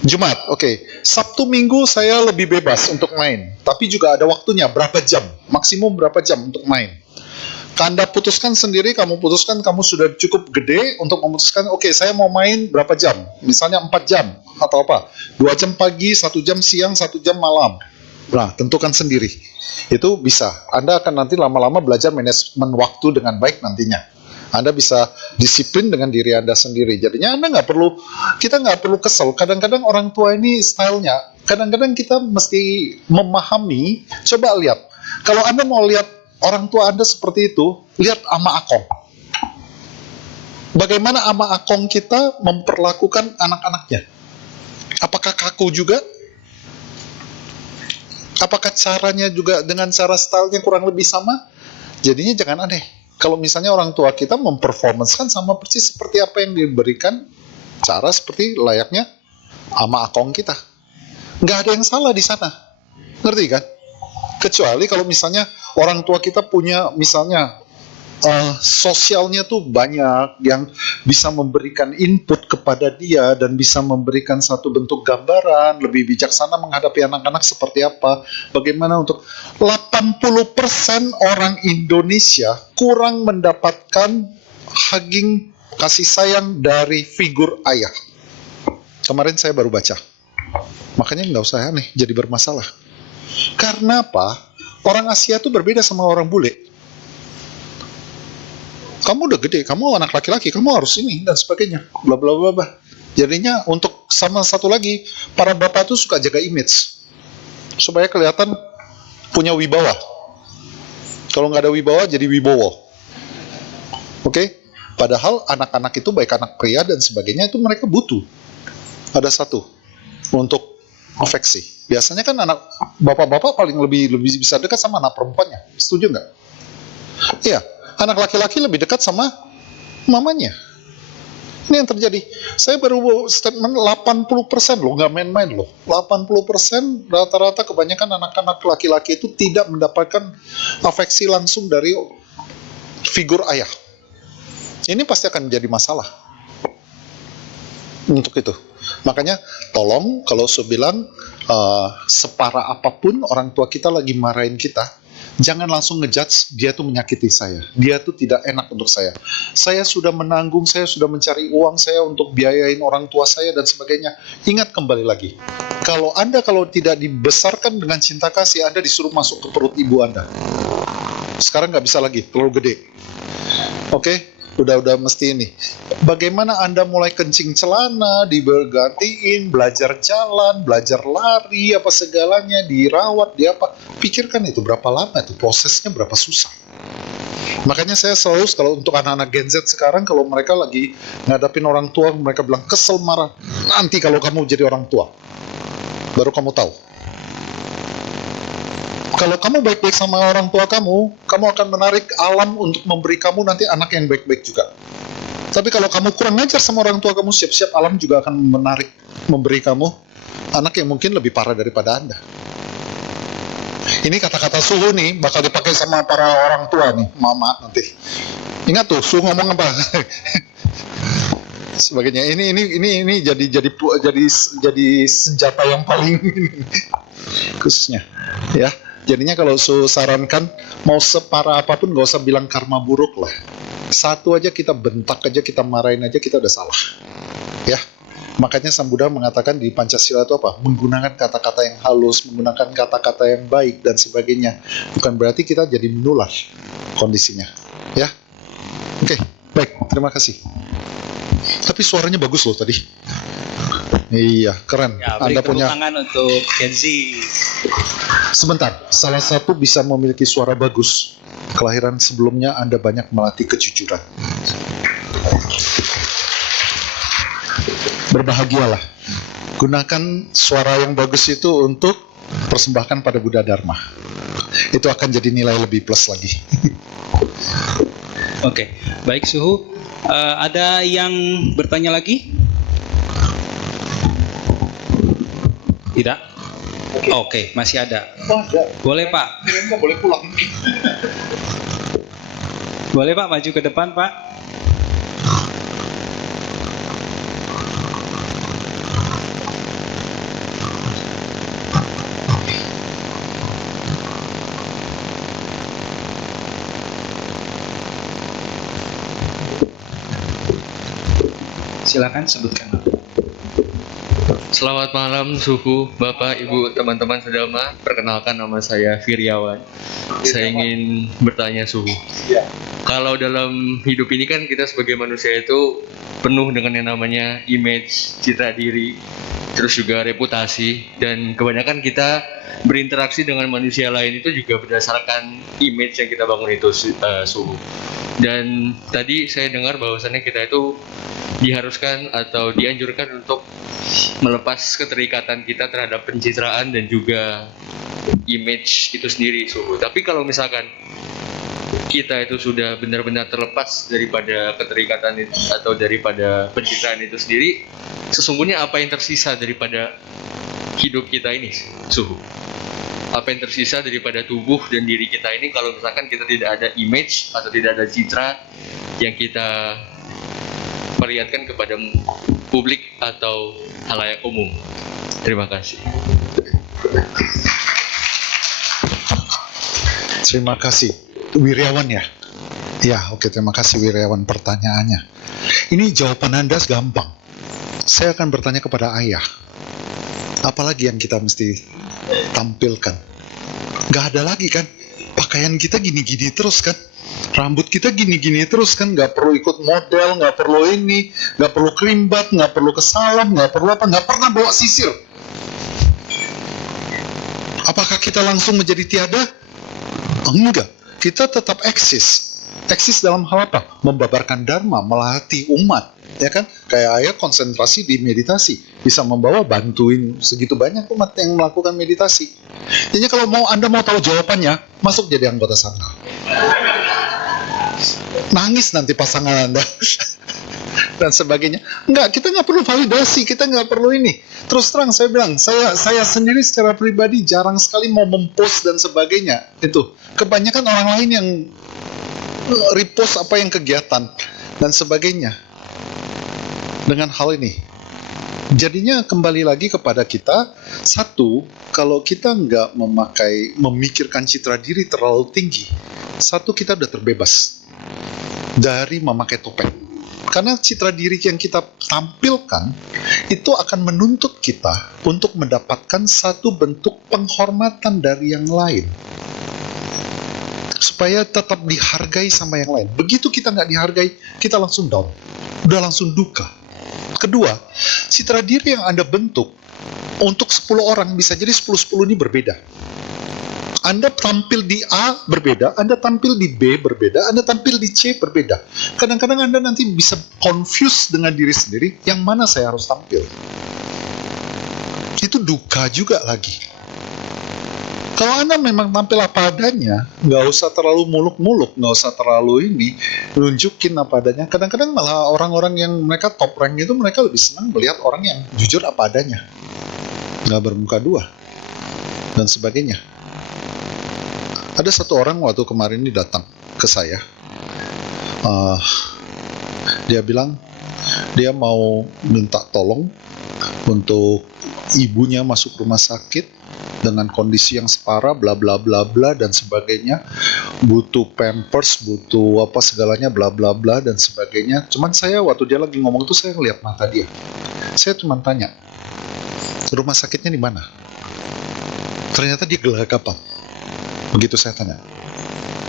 Jumat, oke. Sabtu Minggu saya lebih bebas untuk main, tapi juga ada waktunya, berapa jam, maksimum berapa jam untuk main. Anda putuskan sendiri, kamu sudah cukup gede untuk memutuskan, oke, saya mau main berapa jam, misalnya 4 jam, atau apa, 2 jam pagi, 1 jam siang, 1 jam malam. Nah, tentukan sendiri. Itu bisa. Anda akan nanti lama-lama belajar manajemen waktu dengan baik nantinya. Anda bisa disiplin dengan diri Anda sendiri. Jadinya kita nggak perlu kesel. Kadang-kadang orang tua ini stylenya, kadang-kadang kita mesti memahami. Coba lihat, kalau Anda mau lihat orang tua Anda seperti itu, lihat ama akong. Bagaimana ama akong kita memperlakukan anak-anaknya? Apakah kaku juga? Apakah caranya juga dengan cara stylenya kurang lebih sama? Jadinya jangan aneh. Kalau misalnya orang tua kita memperformanskan sama persis seperti apa yang diberikan, cara seperti layaknya ama akong kita. Nggak ada yang salah di sana. Ngerti kan? Kecuali kalau misalnya orang tua kita punya misalnya sosialnya tuh banyak yang bisa memberikan input kepada dia dan bisa memberikan satu bentuk gambaran lebih bijaksana menghadapi anak-anak seperti apa. Bagaimana untuk 80% orang Indonesia kurang mendapatkan hugging, kasih sayang dari figur ayah. Kemarin saya baru baca. Makanya nggak usah aneh jadi bermasalah. Karena apa? Orang Asia tuh berbeda sama orang bule. Kamu udah gede, kamu anak laki-laki, kamu harus ini dan sebagainya, bla bla bla bla. Jadinya untuk sama satu lagi, para bapak tuh suka jaga image supaya kelihatan punya wibawa. Kalau nggak ada wibawa, jadi wibowo. Oke? Padahal anak-anak itu baik anak pria dan sebagainya itu mereka butuh. Ada satu untuk afeksi. Biasanya kan anak bapak-bapak paling lebih bisa dekat sama anak perempuannya. Setuju nggak? Iya. Anak laki-laki lebih dekat sama mamanya. Ini yang terjadi. Saya baru statement 80% loh, nggak main-main loh. 80% rata-rata kebanyakan anak-anak laki-laki itu tidak mendapatkan afeksi langsung dari figur ayah. Ini pasti akan menjadi masalah. Untuk itu. Makanya tolong kalau saya bilang separah apapun orang tua kita lagi marahin kita, jangan langsung ngejudge dia tuh menyakiti saya, dia tuh tidak enak untuk saya. Saya sudah menanggung, saya sudah mencari uang saya untuk biayain orang tua saya dan sebagainya. Ingat kembali lagi, kalau tidak dibesarkan dengan cinta kasih, Anda disuruh masuk ke perut ibu Anda. Sekarang nggak bisa lagi, terlalu gede. Oke? Udah mesti ini. Bagaimana Anda mulai kencing celana, digantiin, belajar jalan, belajar lari, apa segalanya, dirawat, apa. Pikirkan itu berapa lama itu, prosesnya berapa susah. Makanya saya selalu, kalau untuk anak-anak Gen Z sekarang, kalau mereka lagi ngadapin orang tua, mereka bilang kesel, marah. Nanti kalau kamu jadi orang tua, baru kamu tahu. Kalau kamu baik-baik sama orang tua kamu akan menarik alam untuk memberi kamu nanti anak yang baik-baik juga. Tapi kalau kamu kurang ngajar sama orang tua kamu, siap-siap alam juga akan memberi kamu anak yang mungkin lebih parah daripada Anda. Ini kata-kata suhu nih bakal dipakai sama para orang tua nih, mama nanti. Ingat tuh, suhu ngomong apa? Sebagainya. Ini jadi senjata yang paling khususnya, ya. Jadinya kalau sarankan mau separah apapun gak usah bilang karma buruk lah. Satu aja kita bentak aja, kita marahin aja, kita udah salah. Ya. Makanya Sang Buddha mengatakan di Pancasila itu apa? Menggunakan kata-kata yang halus, menggunakan kata-kata yang baik dan sebagainya. Bukan berarti kita jadi menular kondisinya. Ya. Oke, baik. Terima kasih. Tapi suaranya bagus loh tadi. Iya, keren. Ya, Anda punya tangan untuk Gen Z. Sebentar, salah satu bisa memiliki suara bagus. Kelahiran sebelumnya Anda banyak melatih kejujuran. Berbahagialah. Gunakan suara yang bagus itu untuk persembahkan pada Buddha Dharma. Itu akan jadi nilai lebih plus lagi. Oke, baik suhu. Ada yang bertanya lagi? Tidak? Oke, masih ada. Boleh Pak. Boleh pulang. Boleh Pak, maju ke depan Pak. Silakan sebutkan. Selamat malam suhu, Bapak, Ibu, teman-teman sedama. Perkenalkan, nama saya Firyawan. Saya ingin bertanya suhu. Kalau dalam hidup ini kan kita sebagai manusia itu penuh dengan yang namanya image, citra diri, terus juga reputasi, dan kebanyakan kita berinteraksi dengan manusia lain itu juga berdasarkan image yang kita bangun itu suhu. Dan tadi saya dengar bahwasannya kita itu diharuskan atau dianjurkan untuk melepas keterikatan kita terhadap pencitraan dan juga image itu sendiri suhu. Tapi kalau misalkan kita itu sudah benar-benar terlepas daripada keterikatan itu, atau daripada pencitraan itu sendiri, sesungguhnya apa yang tersisa daripada hidup kita ini suhu? Apa yang tersisa daripada tubuh dan diri kita ini kalau misalkan kita tidak ada image atau tidak ada citra yang kita perlihatkan kepada publik atau halayak umum. Terima kasih. Terima kasih. Wiryawan ya? Ya, oke, terima kasih Wiryawan pertanyaannya. Ini jawaban Anda gampang. Saya akan bertanya kepada ayah. Apalagi yang kita mesti tampilkan? Gak ada lagi kan? Pakaian kita gini-gini terus kan? Rambut kita gini-gini terus kan? Gak perlu ikut model, gak perlu ini, gak perlu krimbat, gak perlu kesalon, gak perlu apa, gak pernah bawa sisir. Apakah kita langsung menjadi tiada? Enggak, kita tetap eksis. Eksis dalam hal apa? Membabarkan dharma, melatih umat, ya kan? Kayak ayah konsentrasi di meditasi, bisa membawa bantuin segitu banyak umat yang melakukan meditasi. Jadi kalau Anda mau tahu jawabannya, masuk jadi anggota sangha. Nangis nanti pasangan Anda dan sebagainya. Enggak, kita nggak perlu validasi, kita nggak perlu ini. Terus terang saya bilang, saya sendiri secara pribadi jarang sekali mau mempost dan sebagainya. Itu kebanyakan orang lain yang repost apa yang kegiatan dan sebagainya. Dengan hal ini, jadinya kembali lagi kepada kita. Satu, kalau kita nggak memikirkan citra diri terlalu tinggi, satu, kita udah terbebas dari memakai topeng. Karena citra diri yang kita tampilkan itu akan menuntut kita untuk mendapatkan satu bentuk penghormatan dari yang lain, supaya tetap dihargai sama yang lain. Begitu kita nggak dihargai, kita langsung down, udah langsung duka. Kedua, citra diri yang Anda bentuk untuk 10 orang bisa jadi 10-10 ini berbeda. Anda tampil di A berbeda, Anda tampil di B berbeda, Anda tampil di C berbeda. Kadang-kadang Anda nanti bisa confuse dengan diri sendiri, yang mana saya harus tampil. Itu duka juga lagi. Kalau Anda memang tampil apa adanya, nggak usah terlalu muluk-muluk, nggak usah terlalu ini, nunjukin apa adanya. Kadang-kadang malah orang-orang yang mereka top rank itu, mereka lebih senang melihat orang yang jujur apa adanya, nggak bermuka dua, dan sebagainya. Ada satu orang waktu kemarin ini datang ke saya, dia bilang dia mau minta tolong untuk ibunya masuk rumah sakit dengan kondisi yang separah, bla bla bla bla dan sebagainya, butuh pampers, butuh apa segalanya, bla bla bla dan sebagainya. Cuman saya waktu dia lagi ngomong itu, saya ngeliat mata dia. Saya cuma tanya, rumah sakitnya di mana? Ternyata dia gelagapan. Begitu saya tanya,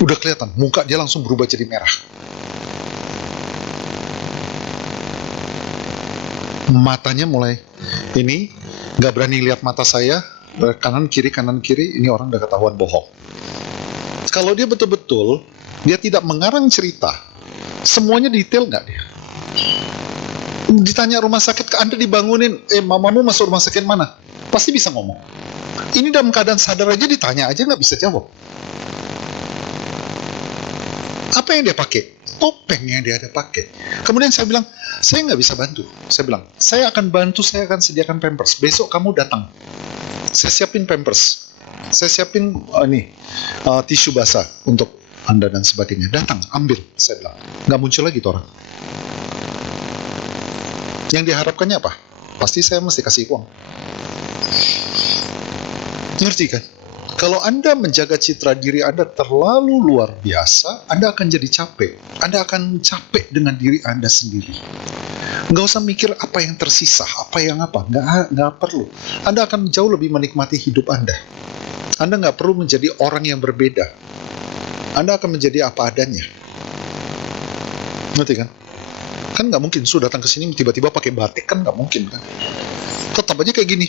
udah kelihatan muka dia langsung berubah jadi merah. Matanya mulai ini, nggak berani lihat mata saya, kanan kiri, ini orang udah ketahuan bohong. Kalau dia betul-betul, dia tidak mengarang cerita, semuanya detail nggak dia? Ditanya rumah sakit, Anda dibangunin, mamamu masuk rumah sakit mana? Pasti bisa ngomong. Ini dalam keadaan sadar aja ditanya aja nggak bisa jawab. Apa yang dia pakai? Topeng yang dia ada pakai. Kemudian saya bilang, saya nggak bisa bantu. Saya bilang, saya akan bantu, saya akan sediakan pampers. Besok kamu datang. Saya siapin pampers. Saya siapin tisu basah untuk Anda dan sebagainya. Datang, ambil. Saya bilang, nggak muncul lagi tuh orang. Yang diharapkannya apa? Pasti saya mesti kasih uang. Ngerti kan? Kalau Anda menjaga citra diri Anda terlalu luar biasa, Anda akan jadi capek. Anda akan capek dengan diri Anda sendiri. Nggak usah mikir apa yang tersisa, nggak perlu. Anda akan jauh lebih menikmati hidup Anda. Anda nggak perlu menjadi orang yang berbeda. Anda akan menjadi apa adanya. Ngerti kan? Kan nggak mungkin datang ke sini tiba-tiba pakai batik, kan nggak mungkin kan? Tetap aja kayak gini.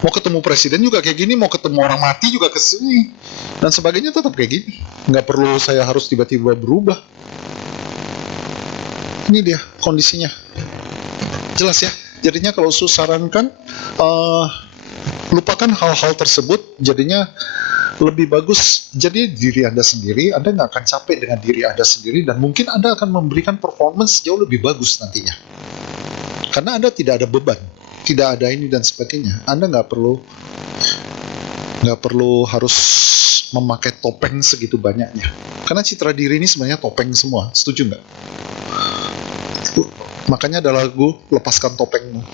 Mau ketemu presiden juga kayak gini, mau ketemu orang mati juga ke sini, dan sebagainya tetap kayak gini. Nggak perlu saya harus tiba-tiba berubah. Ini dia kondisinya. Jelas ya? Jadinya kalau sarankan, lupakan hal-hal tersebut, jadinya lebih bagus jadi diri Anda sendiri. Anda nggak akan capek dengan diri Anda sendiri, dan mungkin Anda akan memberikan performance jauh lebih bagus nantinya. Karena Anda tidak ada beban, tidak ada ini dan sebagainya. Anda nggak perlu harus memakai topeng segitu banyaknya. Karena citra diri ini sebenarnya topeng semua. Setuju nggak? Makanya ada lagu Lepaskan Topengmu.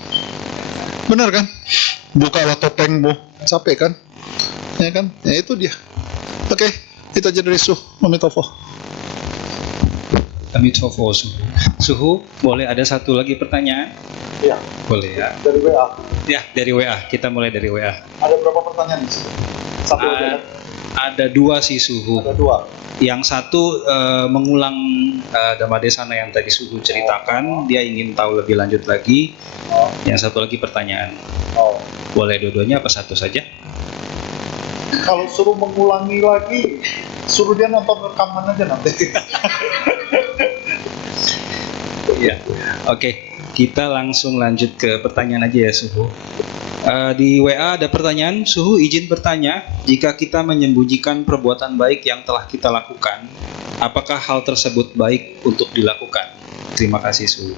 Benar kan? Bukalah topengmu. Capek kan? Ya kan? Ya itu dia. Oke, itu aja dari Amitofo. Amitofo, Suhu. Suhu, boleh ada satu lagi pertanyaan? Iya. Boleh ya. Dari WA. Ya, dari WA. Kita mulai dari WA. Ada berapa pertanyaan di sini? Satu aja. Ada dua sih, Suhu. Ada dua. Yang satu mengulang Dhammadesana yang tadi Suhu ceritakan. Dia ingin tahu lebih lanjut lagi. Yang satu lagi pertanyaan. Boleh dua-duanya apa satu saja? Kalau suruh mengulangi lagi, suruh dia nonton rekaman aja nanti. Iya. Oke, kita langsung lanjut ke pertanyaan aja ya, Suhu. Di WA ada pertanyaan, Suhu izin bertanya, jika kita menyembunyikan perbuatan baik yang telah kita lakukan, apakah hal tersebut baik untuk dilakukan? Terima kasih, Suhu.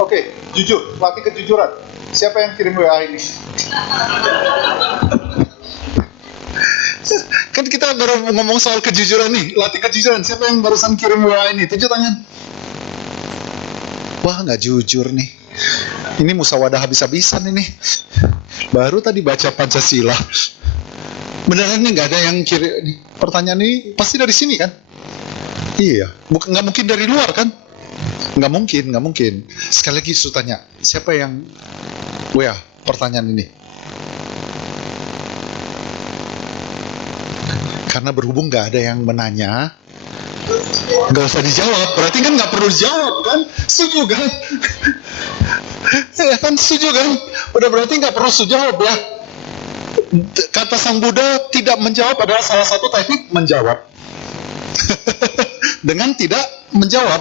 Oke, jujur, latih kejujuran. Siapa yang kirim WA ini? Kan kita baru ngomong soal kejujuran nih, latih kejujuran. Siapa yang barusan kirim WA ini? Tunjuk tangan. Wah, nggak jujur nih. Ini musawadah habis-habisan ini. Baru tadi baca Pancasila. Beneran nih nggak ada yang kirim. Pertanyaan ini pasti dari sini kan? Iya, nggak mungkin dari luar kan? Nggak mungkin. Sekali lagi saya tanya, siapa yang WA pertanyaan ini? Karena berhubung nggak ada yang menanya, nggak usah dijawab. Berarti kan nggak perlu dijawab kan? Setuju kan? Ya kan, setuju kan? Udah berarti nggak perlu dijawab ya. Kata Sang Buddha, tidak menjawab adalah salah satu teknik menjawab. Dengan tidak menjawab.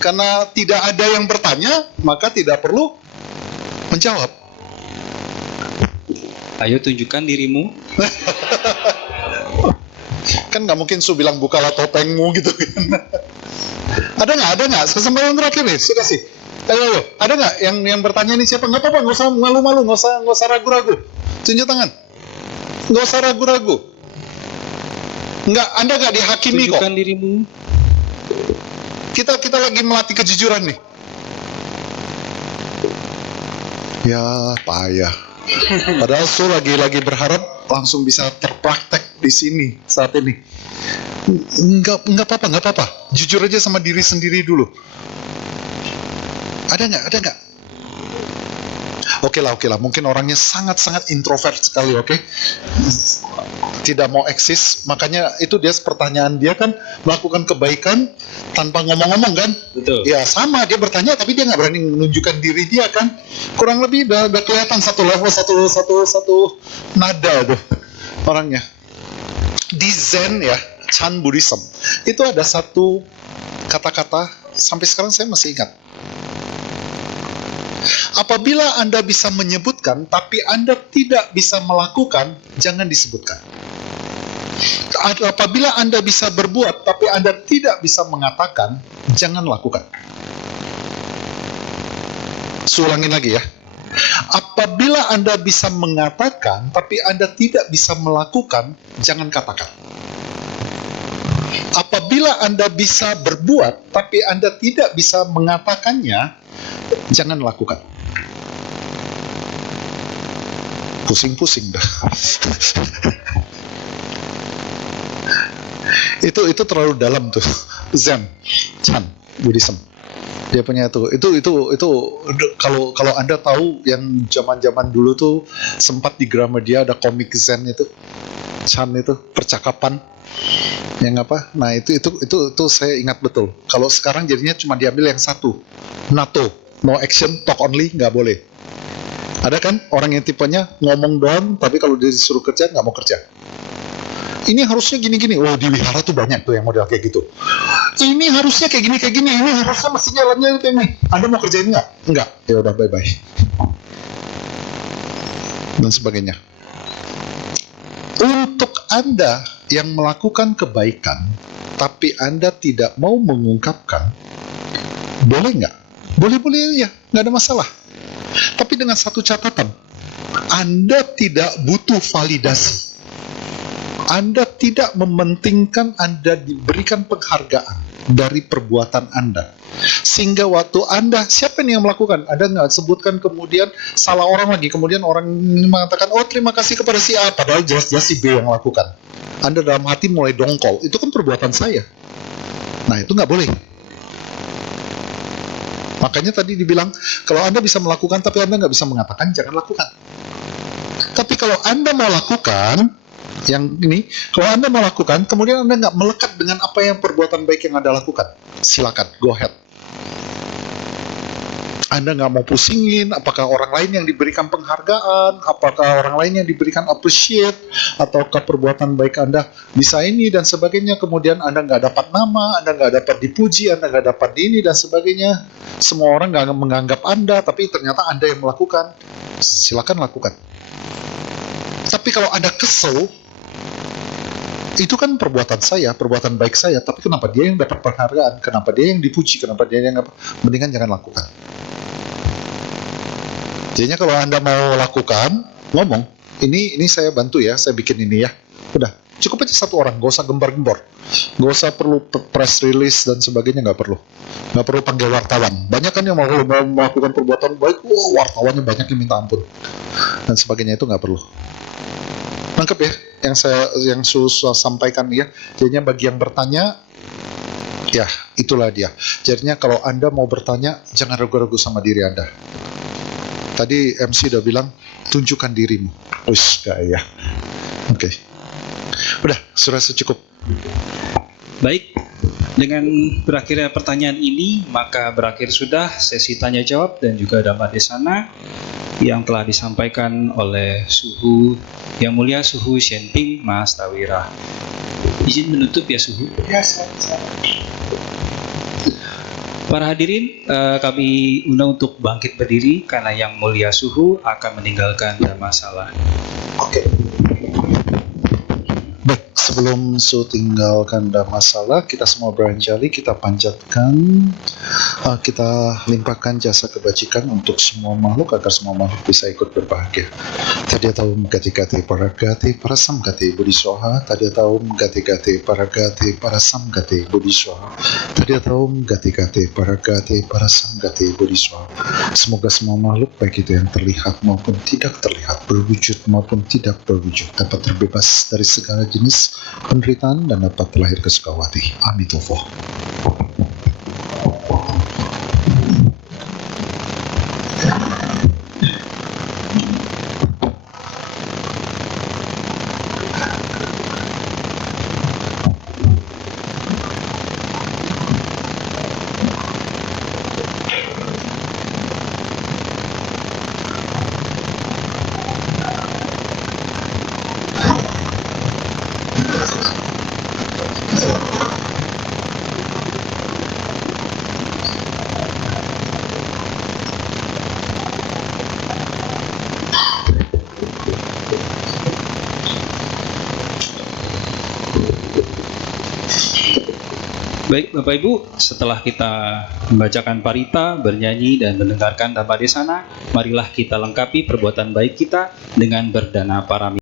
Karena tidak ada yang bertanya, maka tidak perlu menjawab. Ayo tunjukkan dirimu. Kan nggak mungkin Su bilang bukalah topengmu gitu kan. Ada nggak kesempatan terakhir nih, suka sih. Ayo, ada nggak yang bertanya nih siapa? Nggak apa-apa, nggak usah malu-malu, nggak usah ragu-ragu. Tunjuk tangan, nggak usah ragu-ragu. Anda nggak dihakimi kok. Tunjukkan dirimu. Kita lagi melatih kejujuran nih. Ya payah. Padahal Su lagi berharap langsung bisa terpraktek di sini saat ini. Nggak apa-apa. Jujur aja sama diri sendiri dulu. Ada nggak? Oke lah. Mungkin orangnya sangat-sangat introvert sekali, oke? Tidak mau eksis, makanya itu dia pertanyaan dia kan melakukan kebaikan tanpa ngomong-ngomong kan? Betul. Ya sama, dia bertanya tapi dia nggak berani menunjukkan diri dia kan? Kurang lebih udah kelihatan satu level, satu nada tuh orangnya. Di Zen ya, Chan Buddhism, itu ada satu kata-kata sampai sekarang saya masih ingat. Apabila Anda bisa menyebutkan, tapi Anda tidak bisa melakukan, jangan disebutkan. Apabila Anda bisa berbuat, tapi Anda tidak bisa mengatakan, jangan lakukan. Ulangin lagi ya. Apabila Anda bisa mengatakan, tapi Anda tidak bisa melakukan, jangan katakan. Apabila Anda bisa berbuat, tapi Anda tidak bisa mengatakannya, jangan lakukan. Pusing-pusing dah. itu terlalu dalam tuh. Zen, Chan, Buddhism. Dia punya itu kalau Anda tahu yang zaman dulu tuh sempat di Gramedia ada komik Zen itu, Chan itu percakapan yang apa? Nah itu saya ingat betul. Kalau sekarang jadinya cuma diambil yang satu, NATO, no action, talk only, nggak boleh. Ada kan orang yang tipenya ngomong doang, tapi kalau dia disuruh kerja nggak mau kerja. Ini harusnya gini-gini. Oh, di wihara tuh banyak tuh yang model kayak gitu. Ini harusnya kayak gini. Ini harusnya mesti jalannya kayak gini. Anda mau kerjain nggak? Nggak. Ya udah, bye-bye. Dan sebagainya. Untuk Anda yang melakukan kebaikan, tapi Anda tidak mau mengungkapkan, boleh nggak? Boleh-boleh ya, nggak ada masalah. Tapi dengan satu catatan, Anda tidak butuh validasi. Anda tidak mementingkan Anda diberikan penghargaan dari perbuatan Anda. Sehingga waktu Anda, siapa nih yang melakukan? Anda nggak sebutkan, kemudian salah orang lagi. Kemudian orang mengatakan, oh terima kasih kepada si A. Padahal jelas-jelas si B yang melakukan. Anda dalam hati mulai dongkol. Itu kan perbuatan saya. Nah itu nggak boleh. Makanya tadi dibilang, kalau Anda bisa melakukan tapi Anda nggak bisa mengatakan, jangan lakukan. Tapi kalau Anda mau lakukan, yang ini, kalau Anda mau lakukan, kemudian Anda nggak melekat dengan apa yang perbuatan baik yang Anda lakukan, silakan, go ahead. Anda nggak mau pusingin apakah orang lain yang diberikan penghargaan, apakah orang lain yang diberikan appreciate, ataukah perbuatan baik Anda bisa ini dan sebagainya. Kemudian Anda nggak dapat nama, Anda nggak dapat dipuji, Anda nggak dapat ini dan sebagainya. Semua orang nggak menganggap Anda, tapi ternyata Anda yang melakukan. Silakan lakukan. Tapi kalau Anda kesel, itu kan perbuatan saya, perbuatan baik saya, tapi kenapa dia yang dapat penghargaan, kenapa dia yang dipuji, kenapa dia yang mendingan jangan lakukan. Jadinya kalau Anda mau lakukan, ngomong, ini saya bantu ya, saya bikin ini ya, udah, cukup aja satu orang, gak usah gembar-gembor, gak usah perlu press release dan sebagainya, gak perlu panggil wartawan. Banyak kan yang mau melakukan perbuatan baik, wartawannya banyak yang minta ampun dan sebagainya, itu gak perlu. Nangkep ya yang susah sampaikan ya. Jadinya bagi yang bertanya, ya itulah dia. Jadinya kalau Anda mau bertanya, jangan ragu-ragu sama diri Anda. Tadi MC udah bilang, tunjukkan dirimu. Wis, gaya. Oke. Udah, sudah cukup. Baik, dengan berakhirnya pertanyaan ini, maka berakhir sudah sesi tanya jawab dan juga Dhamma Desana yang telah disampaikan oleh Suhu Yang Mulia Suhu Shenping Mas Tawira. Izin menutup ya Suhu. Ya, Para hadirin, kami undang untuk bangkit berdiri karena Yang Mulia Suhu akan meninggalkan Dhammasala. Oke. Baik, sebelum Su tinggalkan Dhammasala, kita semua beranjali, kita panjatkan, kita limpahkan jasa kebajikan untuk semua makhluk agar semua makhluk bisa ikut berbahagia. Tadiyata gati-gati paragati parasamgati buddhiswaha, Tadiyata gati-gati paragati parasamgati buddhiswaha, Tadiyata gati-gati paragati parasamgati buddhiswaha. Semoga semua makhluk, baik itu yang terlihat maupun tidak terlihat, berwujud maupun tidak berwujud, dapat terbebas dari segala jenis penderitaan dan dapat terlahir ke Sukawati. Amitofo. Baik Bapak Ibu, setelah kita membacakan parita, bernyanyi dan mendengarkan Dhamma Desana, marilah kita lengkapi perbuatan baik kita dengan berdana parami.